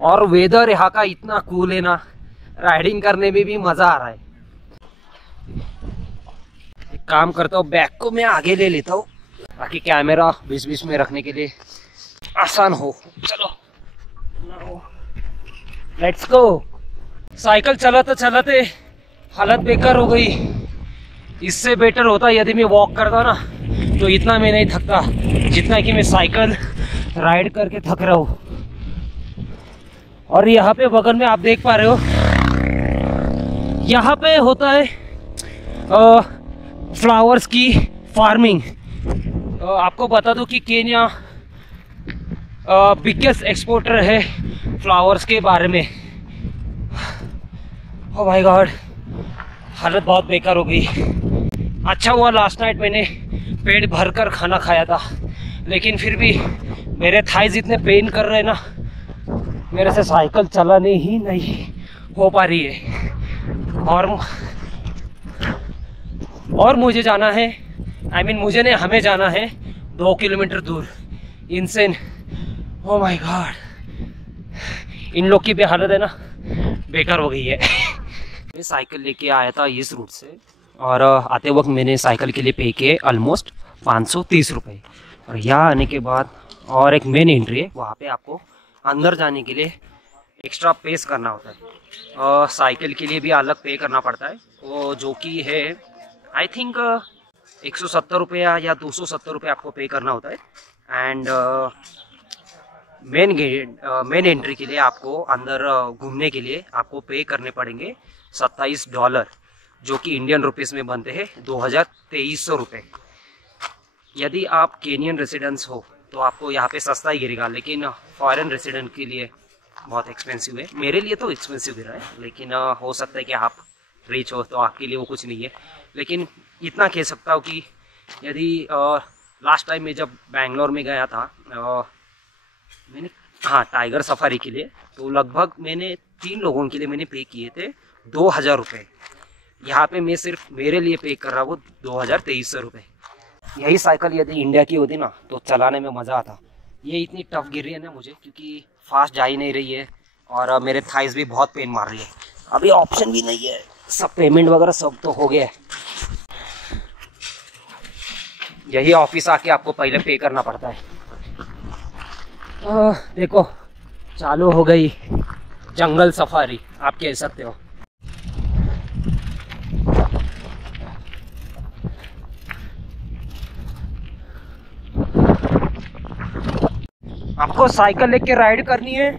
और वेदर यहाँ का इतना कूल है ना, राइडिंग करने में भी मजा आ रहा है। एक काम करता हूँ, बैग को मैं आगे ले लेता हूँ ताकि कैमरा बीच बीच में रखने के लिए आसान हो। चलो लेट्स गो। साइकिल चलाते चलाते हालत बेकार हो गई। इससे बेटर होता यदि मैं वॉक करता ना, तो इतना मैं नहीं थकता जितना कि मैं साइकिल राइड करके थक रहा हूँ। और यहाँ पे बगल में आप देख पा रहे हो, यहाँ पे होता है फ्लावर्स की फार्मिंग। आपको बता दो कि केन्या बिगेस्ट एक्सपोर्टर है फ्लावर्स के बारे में। ओह माय गॉड, हालत बहुत बेकार हो गई। अच्छा हुआ लास्ट नाइट मैंने पेट भर कर खाना खाया था, लेकिन फिर भी मेरे थाइज इतने पेन कर रहे हैं ना, मेरे से साइकिल चलाने ही नहीं हो पा रही है। और मुझे जाना है, मुझे नहीं, हमें जाना है 2 किलोमीटर दूर। इनसेन, ओह माय गॉड, इन लोग की भी हालत है ना बेकार हो गई है। मैं साइकिल लेके आया था इस रूट से, और आते वक्त मैंने साइकिल के लिए पे किए ऑलमोस्ट 530 रुपये। और यहाँ आने के बाद और एक मेन एंट्री है, वहाँ पे आपको अंदर जाने के लिए एक्स्ट्रा पेस करना होता है। साइकिल के लिए भी अलग पे करना पड़ता है, वो जो कि है आई थिंक 170 रुपया या 270 रुपये आपको पे करना होता है। एंड मेन एंट्री के लिए आपको अंदर घूमने के लिए आपको पे करने पड़ेंगे $27, जो कि इंडियन रुपीस में बनते हैं 2300 रुपये। यदि आप केनियन रेसिडेंट्स हो तो आपको यहाँ पे सस्ता ही गिरेगा, लेकिन फॉरेन रेसिडेंट के लिए बहुत एक्सपेंसिव है। मेरे लिए तो एक्सपेंसिव गिरा है, लेकिन हो सकता है कि आप रिच हो तो आपके लिए वो कुछ नहीं है। लेकिन इतना कह सकता हूँ कि यदि लास्ट टाइम मैं जब बैंगलोर में गया था मैंने, हाँ, टाइगर सफारी के लिए, तो लगभग मैंने 3 लोगों के लिए मैंने पे किए थे 2000 रुपये। यहाँ पे मैं सिर्फ मेरे लिए पे कर रहा हूँ 2300 रुपये। यही साइकिल यदि इंडिया की होती ना तो चलाने में मज़ा आता। ये इतनी टफ गिर रही है ना मुझे, क्योंकि फास्ट जा ही नहीं रही है और मेरे थाइस भी बहुत पेन मार रही है। अभी ऑप्शन भी नहीं है, सब पेमेंट वगैरह सब तो हो गया है। यही ऑफिस आके आपको पहले पे करना पड़ता है। देखो चालू हो गई जंगल सफारी, आप कह सकते हो। आपको साइकिल लेके राइड करनी है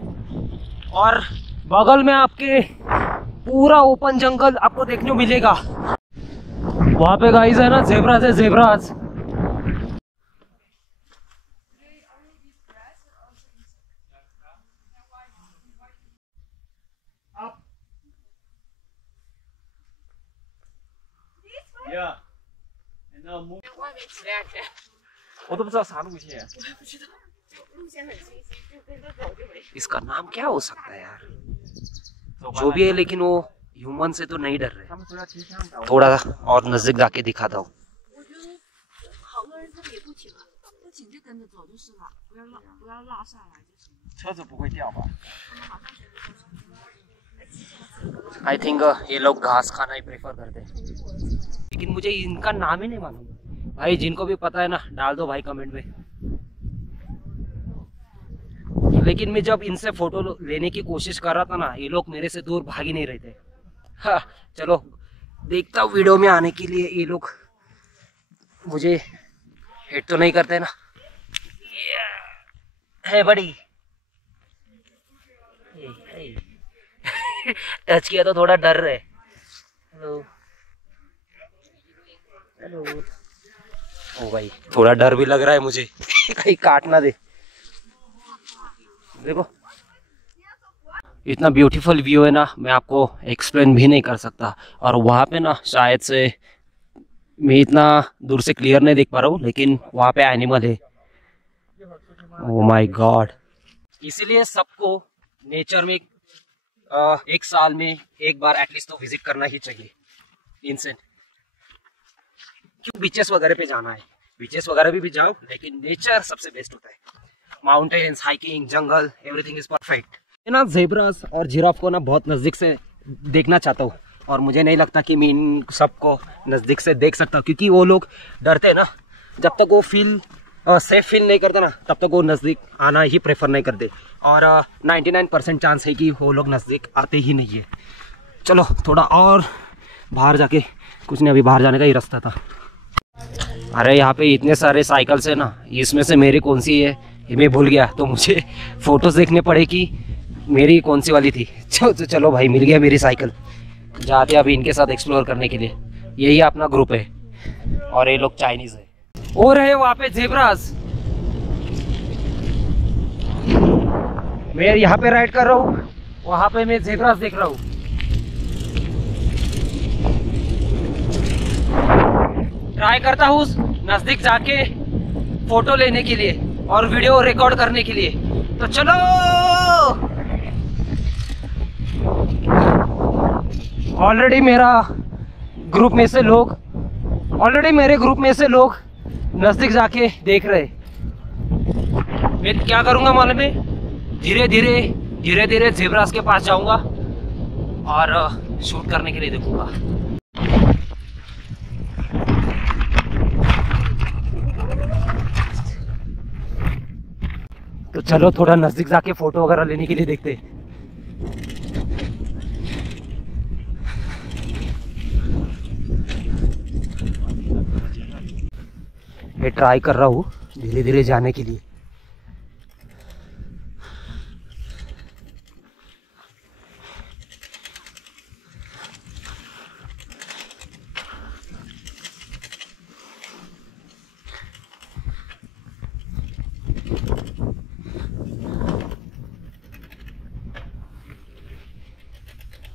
और बगल में आपके पूरा ओपन जंगल आपको देखने को मिलेगा। वहाँ पे गाइस है ना ज़ेब्रास है, ज़ेब्रास। 外面骑两天，我都不知道啥路线है। 我也不知道，路线很清晰，就跟着走就没事。 इसका नाम क्या हो सकता है यार? जो भी है, लेकिन वो ह्यूमन से तो नहीं डर रहे। थोड़ा और नजदीक जाके दिखाता हूँ। 我觉得好多人他们也不停啊，不停就跟着走就是了，不要落下来就行了。车子不会掉吧？ 他们好像觉得都是。 आई थिंक ये लोग घास खाना ही प्रेफर करते हैं, लेकिन मुझे इनका नाम ही नहीं मालूम। भाई जिनको भी पता है ना डाल दो भाई कमेंट में। लेकिन मैं जब इनसे फोटो लेने की कोशिश कर रहा था ना, ये लोग मेरे से दूर भाग ही नहीं रहे थे। हाँ, चलो देखता हूँ वीडियो में आने के लिए ये लोग मुझे हिट तो नहीं करते ना। है बड़ी टच किया तो थोड़ा डर रहे। Hello hello. ओ भाई थोड़ा डर भी लग रहा है मुझे कहीं काट ना दे। देखो इतना ब्यूटीफुल व्यू है ना, मैं आपको एक्सप्लेन भी नहीं कर सकता। और वहाँ पे ना शायद से मैं इतना दूर से क्लियर नहीं देख पा रहा हूँ, लेकिन वहाँ पे एनिमल है। Oh my God. इसीलिए सबको नेचर में एक साल में एक बार एटलीस्ट तो विजिट करना ही चाहिए। इनसे क्यों बीचेस वगैरह पे जाना है, बीचेस वगैरह भी जाओ, लेकिन नेचर सबसे बेस्ट होता है। Mountains, hiking, jungle, everything is perfect. ना ज़ेब्रास और जिराफ को ना बहुत नज़दीक से देखना चाहता हूँ, और मुझे नहीं लगता कि मैं इन सबको नज़दीक से देख सकता हूँ, क्योंकि वो लोग डरते हैं ना। जब तक वो सेफ फील नहीं करते ना, तब तक वो नज़दीक आना ही प्रेफर नहीं करते। और 99% चांस है कि वो लोग नज़दीक आते ही नहीं है। चलो थोड़ा और बाहर जाके, कुछ नहीं अभी बाहर जाने का ही रास्ता था। अरे यहाँ पे इतने सारे साइकिल्स है ना, इसमें से मेरी कौन सी है ये मैं भूल गया, तो मुझे फ़ोटोज़ देखने पड़े कि मेरी कौन सी वाली थी। चलो भाई मिल गया मेरी साइकिल। जाते अभी इनके साथ एक्सप्लोर करने के लिए। यही अपना ग्रुप है और ये लोग चाइनीज़ है। और है वहाँ पे ज़ेब्रास। मैं यहाँ पे राइड कर रहा हूँ, वहाँ पे मैं ज़ेब्रास देख रहा हूँ। ट्राई करता हूँ नज़दीक जाके फोटो लेने के लिए और वीडियो रिकॉर्ड करने के लिए। तो चलो ऑलरेडी मेरे ग्रुप में से लोग नज़दीक जाके देख रहे। मैं क्या करूँगा मालूम है, धीरे धीरे ज़ेब्रास के पास जाऊँगा और शूट करने के लिए देखूँगा। तो चलो थोड़ा नज़दीक जाके फ़ोटो वगैरह लेने के लिए देखते हैं। मैं ट्राई कर रहा हूँ धीरे धीरे जाने के लिए।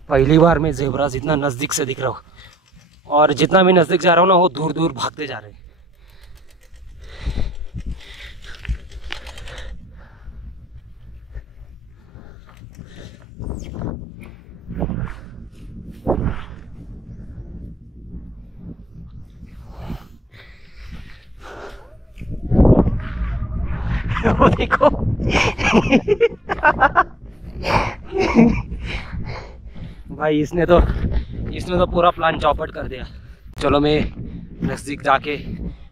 पहली बार मैं ज़ेब्रास इतना नज़दीक से दिख रहा हूँ, और जितना मैं नज़दीक जा रहा हूँ ना वो दूर दूर भागते जा रहे हैं। वो देखो भाई इसने तो पूरा प्लान चौपट कर दिया। चलो मैं नज़दीक जाके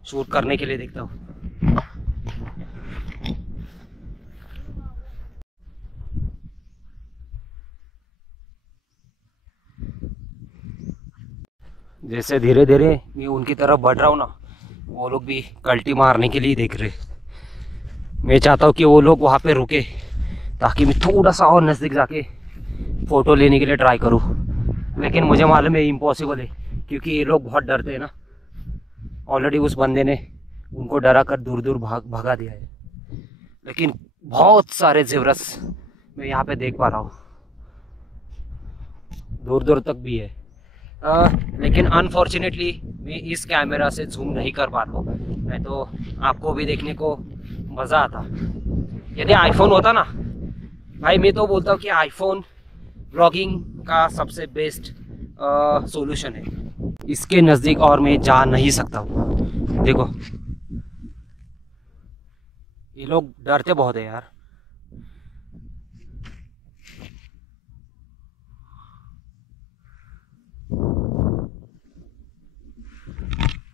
शूट करने के लिए देखता हूँ। जैसे धीरे धीरे मैं उनकी तरफ बढ़ रहा हूँ ना, वो लोग भी कल्टी मारने के लिए देख रहे। मैं चाहता हूँ कि वो लोग वहाँ पे रुके ताकि मैं थोड़ा सा और नज़दीक जाके फ़ोटो लेने के लिए ट्राई करूँ, लेकिन मुझे मालूम है इम्पॉसिबल है, क्योंकि ये लोग बहुत डरते हैं ना। ऑलरेडी उस बंदे ने उनको डरा कर दूर दूर भगा दिया है। लेकिन बहुत सारे ज़ेब्रास मैं यहाँ पे देख पा रहा हूँ, दूर दूर तक भी है। लेकिन अनफॉर्चुनेटली मैं इस कैमरा से जूम नहीं कर पाता हूँ, नहीं तो आपको भी देखने को मज़ा आता। यदि आईफोन होता ना भाई, मैं तो बोलता हूँ कि आईफोन ब्लॉगिंग का सबसे बेस्ट सॉल्यूशन है। इसके नज़दीक और मैं जा नहीं सकता हूँ। देखो ये लोग डरते बहुत है यार।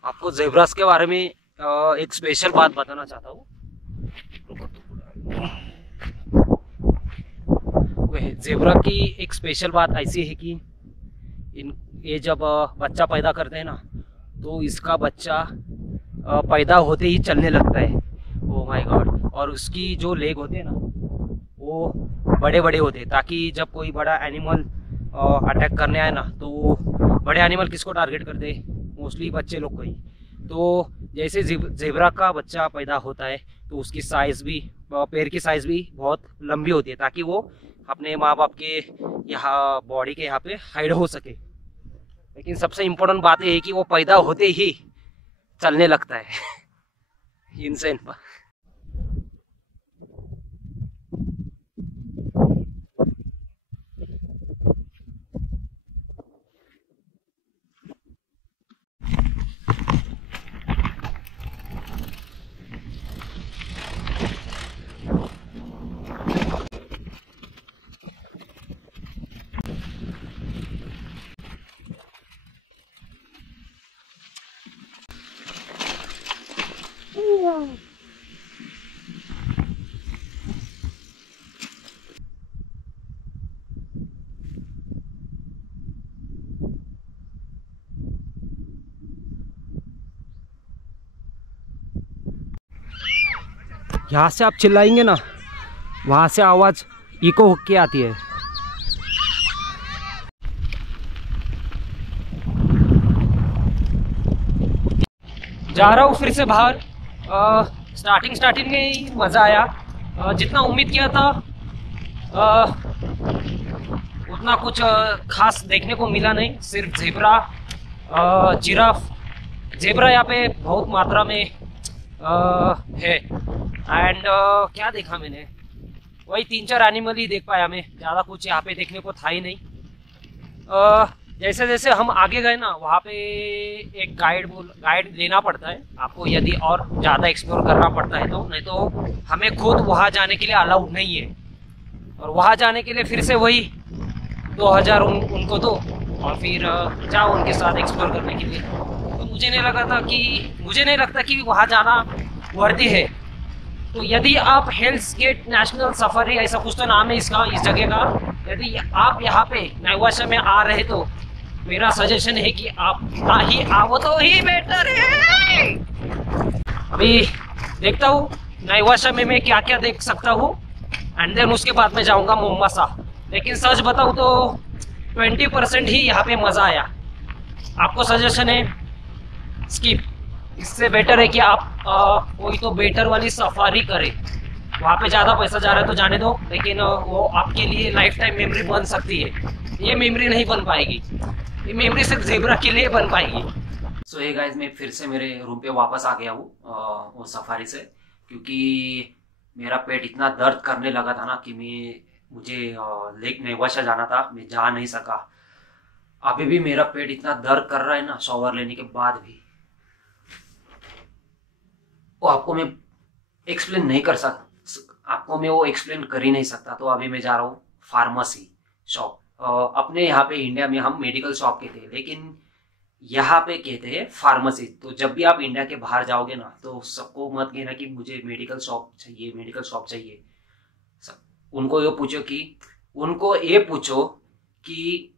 आपको ज़ेब्रास के बारे में एक स्पेशल बात बताना चाहता हूँ। ज़ेब्रा की एक स्पेशल बात ऐसी है कि ये जब बच्चा पैदा करते हैं ना, तो इसका बच्चा पैदा होते ही चलने लगता है। Oh my God. और उसकी जो लेग होते हैं ना, वो बड़े बड़े होते हैं, ताकि जब कोई बड़ा एनिमल अटैक करने आए ना, तो बड़े एनिमल किसको टारगेट करते हैं? मोस्टली बच्चे लोग को ही। तो जैसे ज़ेब्रा का बच्चा पैदा होता है तो उसकी साइज़ भी, पैर की साइज़ भी बहुत लंबी होती है, ताकि वो अपने माँ बाप के यहाँ बॉडी के यहाँ पे हाइड हो सके। लेकिन सबसे इम्पोर्टेंट बात यह है कि वो पैदा होते ही चलने लगता है। इंसेन। यहाँ से आप चिल्लाएंगे ना, वहाँ से आवाज़ इको होके आती है। जा रहा हूँ फिर से बाहर। स्टार्टिंग में ही मज़ा आया। जितना उम्मीद किया था उतना कुछ खास देखने को मिला नहीं। सिर्फ ज़ेब्रा, जिराफ, ज़ेब्रा यहाँ पे बहुत मात्रा में है। एंड क्या देखा मैंने, वही 3-4 एनिमल ही देख पाया मैं, ज़्यादा कुछ यहाँ पे देखने को था ही नहीं। जैसे जैसे हम आगे गए ना, वहाँ पे एक गाइड लेना पड़ता है आपको, यदि और ज़्यादा एक्सप्लोर करना पड़ता है तो, नहीं तो हमें खुद वहाँ जाने के लिए अलाउड नहीं है। और वहाँ जाने के लिए फिर से वही 2000 उनको दो और फिर जाओ उनके साथ एक्सप्लोर करने के लिए। तो मुझे नहीं लगता कि वहाँ जाना वर्दी है। तो यदि आप हेल्स गेट नेशनल सफारी, ऐसा कुछ तो नाम है इसका, इस जगह का, यदि आप यहाँ पे नैवाशा में आ रहे तो मेरा सजेशन है कि आप ही आओ तो ही बेटर है। अभी देखता हूँ नैवाशा में मैं क्या क्या देख सकता हूँ, एंड देन उसके बाद में जाऊँगा मोम्बासा। लेकिन सच बताऊँ तो 20% ही यहाँ पे मज़ा आया। आपको सजेशन है स्किप। इससे बेटर है कि आप कोई तो बेटर वाली सफारी करें। वहाँ पे ज़्यादा पैसा जा रहा है तो जाने दो, लेकिन वो आपके लिए लाइफ टाइम मेमोरी बन सकती है। ये मेमोरी नहीं बन पाएगी, ये मेमोरी सिर्फ ज़ेब्रा के लिए बन पाएगी। सो ये गाइस, मैं फिर से मेरे रूम पे वापस आ गया हूँ वो सफारी से, क्योंकि मेरा पेट इतना दर्द करने लगा था ना कि मुझे लेक नैवाशा जाना था, मैं जा नहीं सका। अभी भी मेरा पेट इतना दर्द कर रहा है ना, शॉवर लेने के बाद भी। वो आपको मैं एक्सप्लेन नहीं कर सकता, आपको मैं वो एक्सप्लेन कर ही नहीं सकता। तो अभी मैं जा रहा हूँ फार्मेसी शॉप। अपने यहाँ पे इंडिया में हम मेडिकल शॉप कहते हैं, लेकिन यहाँ पे कहते हैं फार्मेसी। तो जब भी आप इंडिया के बाहर जाओगे ना, तो सबको मत कहना कि मुझे मेडिकल शॉप चाहिए। उनको ये पूछो कि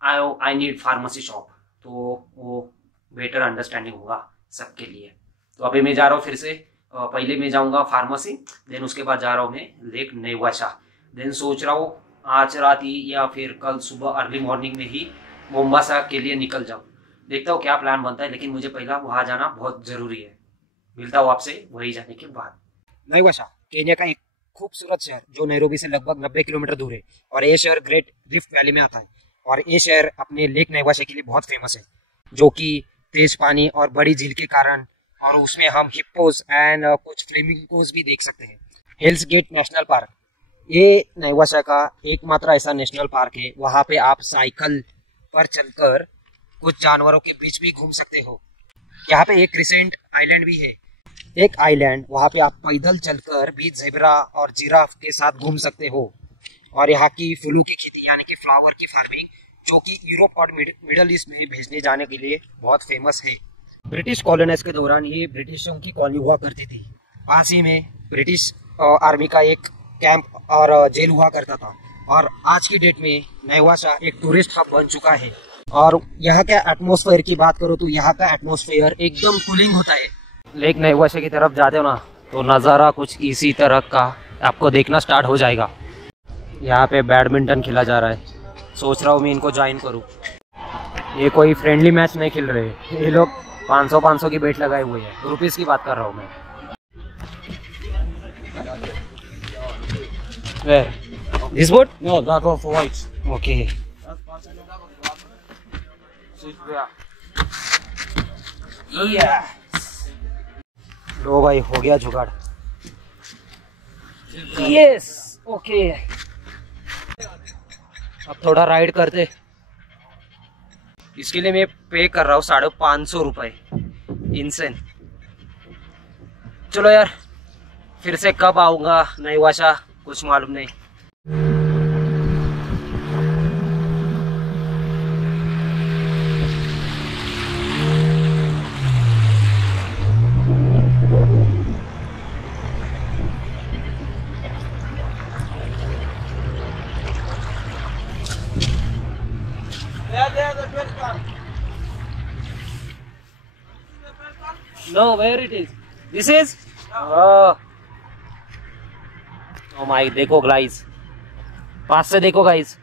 आई नीड फार्मेसी शॉप, तो वो बेटर अंडरस्टैंडिंग होगा सबके लिए। तो अभी मैं जा रहा हूँ फिर से, पहले मैं जाऊँगा फार्मेसी, देन उसके बाद जा रहा हूँ मैं लेक नैवाशा। देन सोच रहा हूँ आज रात ही या फिर कल सुबह अर्ली मॉर्निंग में ही मोम्बासा के लिए निकल जाऊँ। देखता हूँ क्या प्लान बनता है, लेकिन मुझे पहला वहाँ जाना बहुत ज़रूरी है। मिलता हूँ आपसे वही जाने के बाद। नैवाशा केन्या का एक खूबसूरत शहर जो नैरोबी से लगभग 90 किलोमीटर दूर है, और ये शहर ग्रेट रिफ्ट वैली में आता है। और ये शहर अपने लेक नैवाशा के लिए बहुत फेमस है, जो कि तेज पानी और बड़ी झील के कारण, और उसमें हम हिप्पोज एंड कुछ फ्लेमिंगोज भी देख सकते हैं। हेल्स गेट नेशनल पार्क, ये नेवासा का एकमात्र ऐसा नेशनल पार्क है, वहाँ पे आप साइकिल पर चलकर कुछ जानवरों के बीच भी घूम सकते हो। यहाँ पे एक क्रिसेंट आइलैंड भी है, एक आइलैंड, वहाँ पे आप पैदल चलकर भी ज़ेब्रा और जिराफ के साथ घूम सकते हो। और यहाँ की फूलों की खेती यानी कि फ्लावर की फार्मिंग, जो कि यूरोप और मिडल ईस्ट में भेजने जाने के लिए बहुत फेमस है। ब्रिटिश कॉलोनाइज के दौरान ये ब्रिटिशों की कॉलोनी हुआ करती थी। पास ही में ब्रिटिश आर्मी का एक कैंप और जेल हुआ करता था। और आज की डेट में नेवासा एक टूरिस्ट हब बन चुका है। और यहाँ के एटमॉस्फेयर की बात करो तो यहाँ का एटमॉस्फेयर एकदम कूलिंग होता है। लेक नेवासा की तरफ जाते हो ना तो नज़ारा कुछ इसी तरह का आपको देखना स्टार्ट हो जाएगा। यहाँ पे बैडमिंटन खेला जा रहा है, सोच रहा हूँ मैं इनको ज्वाइन करूँ। ये कोई फ्रेंडली मैच नहीं खेल रहे, ये लोग 500 की बेट लगाए हुए हैं। रुपीस की बात कर रहा हूँ मैं। This boat? No, that one for white. Okay. Yeah. लो भाई, हो गया जुगाड़। Yes. Okay. अब थोड़ा राइड करते। इसके लिए मैं पे कर रहा हूँ 550 रुपये। इंसेन। चलो यार, फिर से कब आऊँगा नेवासा कुछ मालूम नहीं। No, where it is? This is? Oh my, देखो गाइस, पास से देखो guys.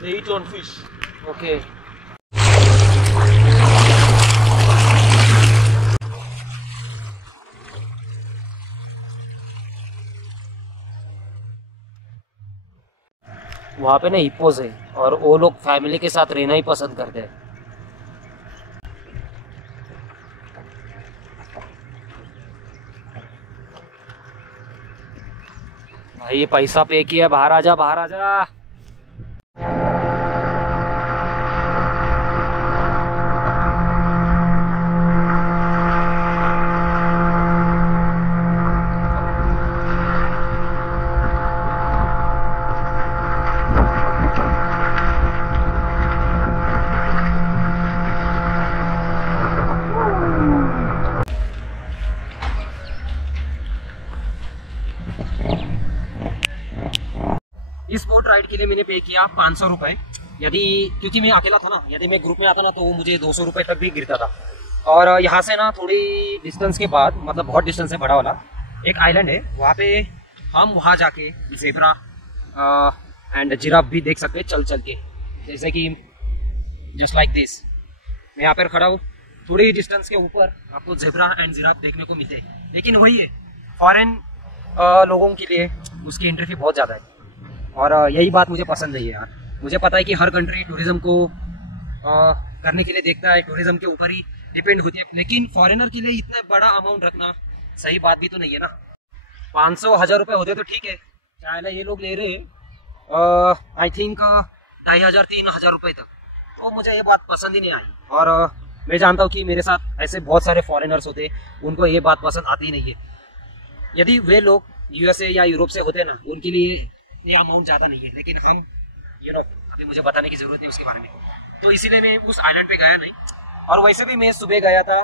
They eat on fish. Okay. वहाँ पे ना हिप्पोज है और वो लोग फैमिली के साथ रहना ही पसंद करते हैं। भाई ये पैसा पे किया, बाहर आ जा, बाहर आ जा। इस बोट राइड के लिए मैंने पे किया 500 रुपये। यदि क्योंकि मैं अकेला था ना, यदि मैं ग्रुप में आता ना तो मुझे 200 रुपये तक भी गिरता था। और यहाँ से ना थोड़ी डिस्टेंस के बाद, मतलब बहुत डिस्टेंस है, बड़ा वाला एक आइलैंड है, वहाँ पे हम वहाँ जाके ज़ेब्रा एंड जिराफ भी देख सकते हैं चल चल के, जैसे कि जस्ट लाइक दिस। मैं यहाँ पर खड़ा हूँ, थोड़ी डिस्टेंस के ऊपर आपको ज़ेब्रा एंड जिराफ देखने को मिलते हैं। लेकिन वही है, फॉरेन लोगों के लिए उसकी एंट्री फी बहुत ज़्यादा है। और यही बात मुझे पसंद नहीं है यार। मुझे पता है कि हर कंट्री टूरिज्म को करने के लिए देखता है, टूरिज्म के ऊपर ही डिपेंड होती है, लेकिन फॉरेनर के लिए इतना बड़ा अमाउंट रखना सही बात भी तो नहीं है ना। 500-1000 रुपये होते तो ठीक है, चाहे ये लोग ले रहे हैं आई थिंक 2500-3000 रुपये तक, तो मुझे ये बात पसंद ही नहीं आई। और मैं जानता हूँ कि मेरे साथ ऐसे बहुत सारे फॉरेनर्स होते, उनको ये बात पसंद आती नहीं है। यदि वे लोग यूएसए या यूरोप से होते ना, उनके लिए ये अमाउंट ज़्यादा नहीं है, लेकिन हम अभी मुझे बताने की ज़रूरत नहीं उसके बारे में, तो इसीलिए मैं उस आइलैंड पे गया नहीं। और वैसे भी मैं सुबह गया था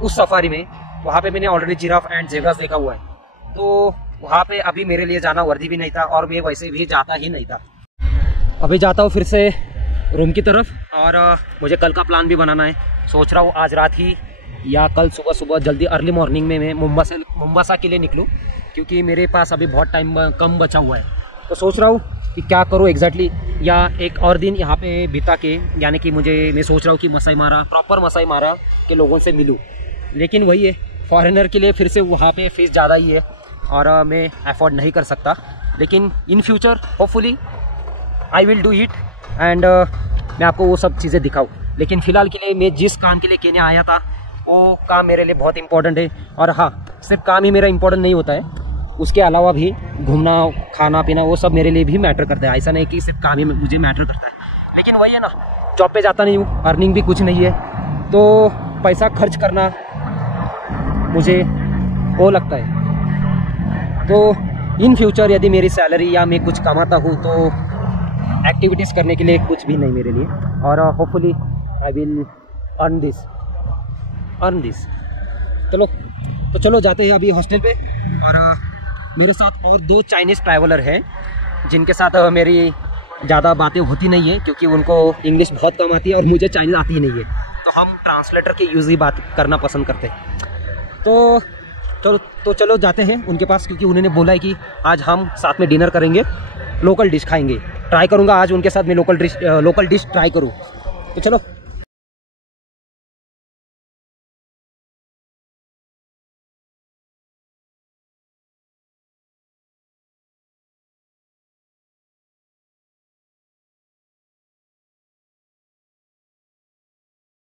उस सफारी में, वहाँ पे मैंने ऑलरेडी जिराफ एंड ज़ेब्रास देखा हुआ है, तो वहाँ पे अभी मेरे लिए जाना वर्दी भी नहीं था और मैं वैसे भी जाता ही नहीं था। अभी जाता हूँ फिर से रूम की तरफ, और मुझे कल का प्लान भी बनाना है। सोच रहा हूँ आज रात ही या कल सुबह सुबह जल्दी अर्ली मॉर्निंग में मैं मुंबासा के लिए निकलूँ, क्योंकि मेरे पास अभी बहुत टाइम कम बचा हुआ है। तो सोच रहा हूँ कि क्या करूँ एग्जैक्टली, या एक और दिन यहाँ पे बिता के, यानी कि मैं सोच रहा हूँ कि मसाई मारा, प्रॉपर मसाई मारा के लोगों से मिलूँ। लेकिन वही है, फॉरेनर के लिए फिर से वहाँ पे फीस ज़्यादा ही है और मैं अफोर्ड नहीं कर सकता। लेकिन in future hopefully I will do it and मैं आपको वो सब चीज़ें दिखाऊँ। लेकिन फ़िलहाल के लिए मैं जिस काम के लिए केन्या आया था वो काम मेरे लिए बहुत इंपॉर्टेंट है। और हाँ, सिर्फ काम ही मेरा इंपॉर्टेंट नहीं होता है, उसके अलावा भी घूमना, खाना पीना, वो सब मेरे लिए भी मैटर करता है। ऐसा नहीं कि सिर्फ काम ही मुझे मैटर करता है। लेकिन वही है ना, जॉब पे जाता नहीं हूँ, अर्निंग भी कुछ नहीं है, तो पैसा खर्च करना मुझे वो लगता है। तो इन फ्यूचर यदि मेरी सैलरी या मैं कुछ कमाता हूँ तो एक्टिविटीज़ करने के लिए कुछ भी नहीं मेरे लिए। और hopefully I will earn this. चलो जाते हैं अभी हॉस्टल पे। और मेरे साथ और 2 चाइनीज़ ट्रैवलर हैं जिनके साथ मेरी ज़्यादा बातें होती नहीं है, क्योंकि उनको इंग्लिश बहुत कम आती है और मुझे चाइनीज़ आती ही नहीं है, तो हम ट्रांसलेटर के यूज़ ही बात करना पसंद करते हैं। तो चलो जाते हैं उनके पास, क्योंकि उन्होंने बोला है कि आज हम साथ में डिनर करेंगे, लोकल डिश खाएंगे। ट्राई करूँगा आज उनके साथ मैं लोकल डिश ट्राई करूँ। तो चलो।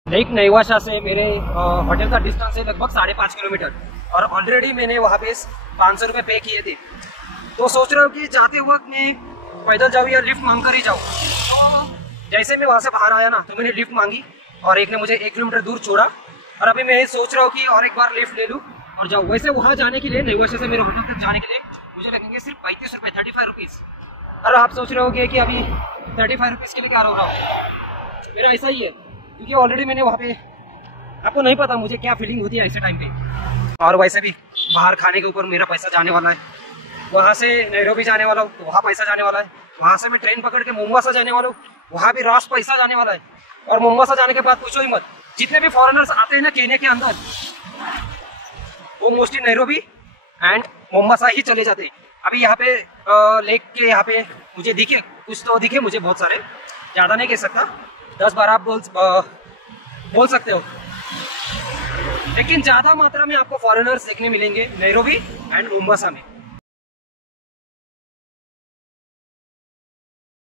लेक नईवाशा से मेरे होटल का डिस्टेंस है लगभग 5.5 किलोमीटर, और ऑलरेडी मैंने वहाँ पे 500 रुपये पे किए थे। तो सोच रहा हूँ कि जाते वक्त मैं पैदल जाऊँ या लिफ्ट मांग कर ही जाऊँ। तो जैसे मैं वहाँ से बाहर आया ना, तो मैंने लिफ्ट मांगी और एक ने मुझे 1 किलोमीटर दूर छोड़ा, और अभी मैं सोच रहा हूँ कि और एक बार लिफ्ट ले लूँ और जाऊँ। वैसे वहाँ जाने के लिए, नईवाशा से मेरे होटल तक जाने के लिए मुझे लगेंगे सिर्फ 35 रुपये, 35 रुपीज़। और आप सोच रहे होगे कि अभी 35 रुपीज़ के लिए क्या रोक रहा हूँ। मेरा ऐसा ही है, क्योंकि ऑलरेडी मैंने वहाँ पे, आपको नहीं पता मुझे क्या फीलिंग होती है ऐसे टाइम पे। और वैसे भी बाहर खाने के ऊपर मेरा पैसा जाने वाला है। वहाँ से नैरोबी जाने वाला हूँ तो वहाँ पैसा जाने वाला है। वहाँ से मैं ट्रेन पकड़ के मोम्बासा जाने वाला हूँ, वहाँ भी रास पैसा जाने वाला है। और मोम्बासा जाने के बाद पूछो ही मत, जितने भी फॉरेनर्स आते हैं ना केन्या के अंदर, वो मोस्टली नैरोबी एंड मोम्बासा ही चले जाते हैं। अभी यहाँ पे लेक के यहाँ पे मुझे दिखे, कुछ तो दिखे मुझे, बहुत सारे, ज़्यादा नहीं कह सकता, 10-12 आप बोल सकते हो। लेकिन ज़्यादा मात्रा में आपको फॉरेनर्स देखने मिलेंगे नैरोबी एंड मोम्बासा में।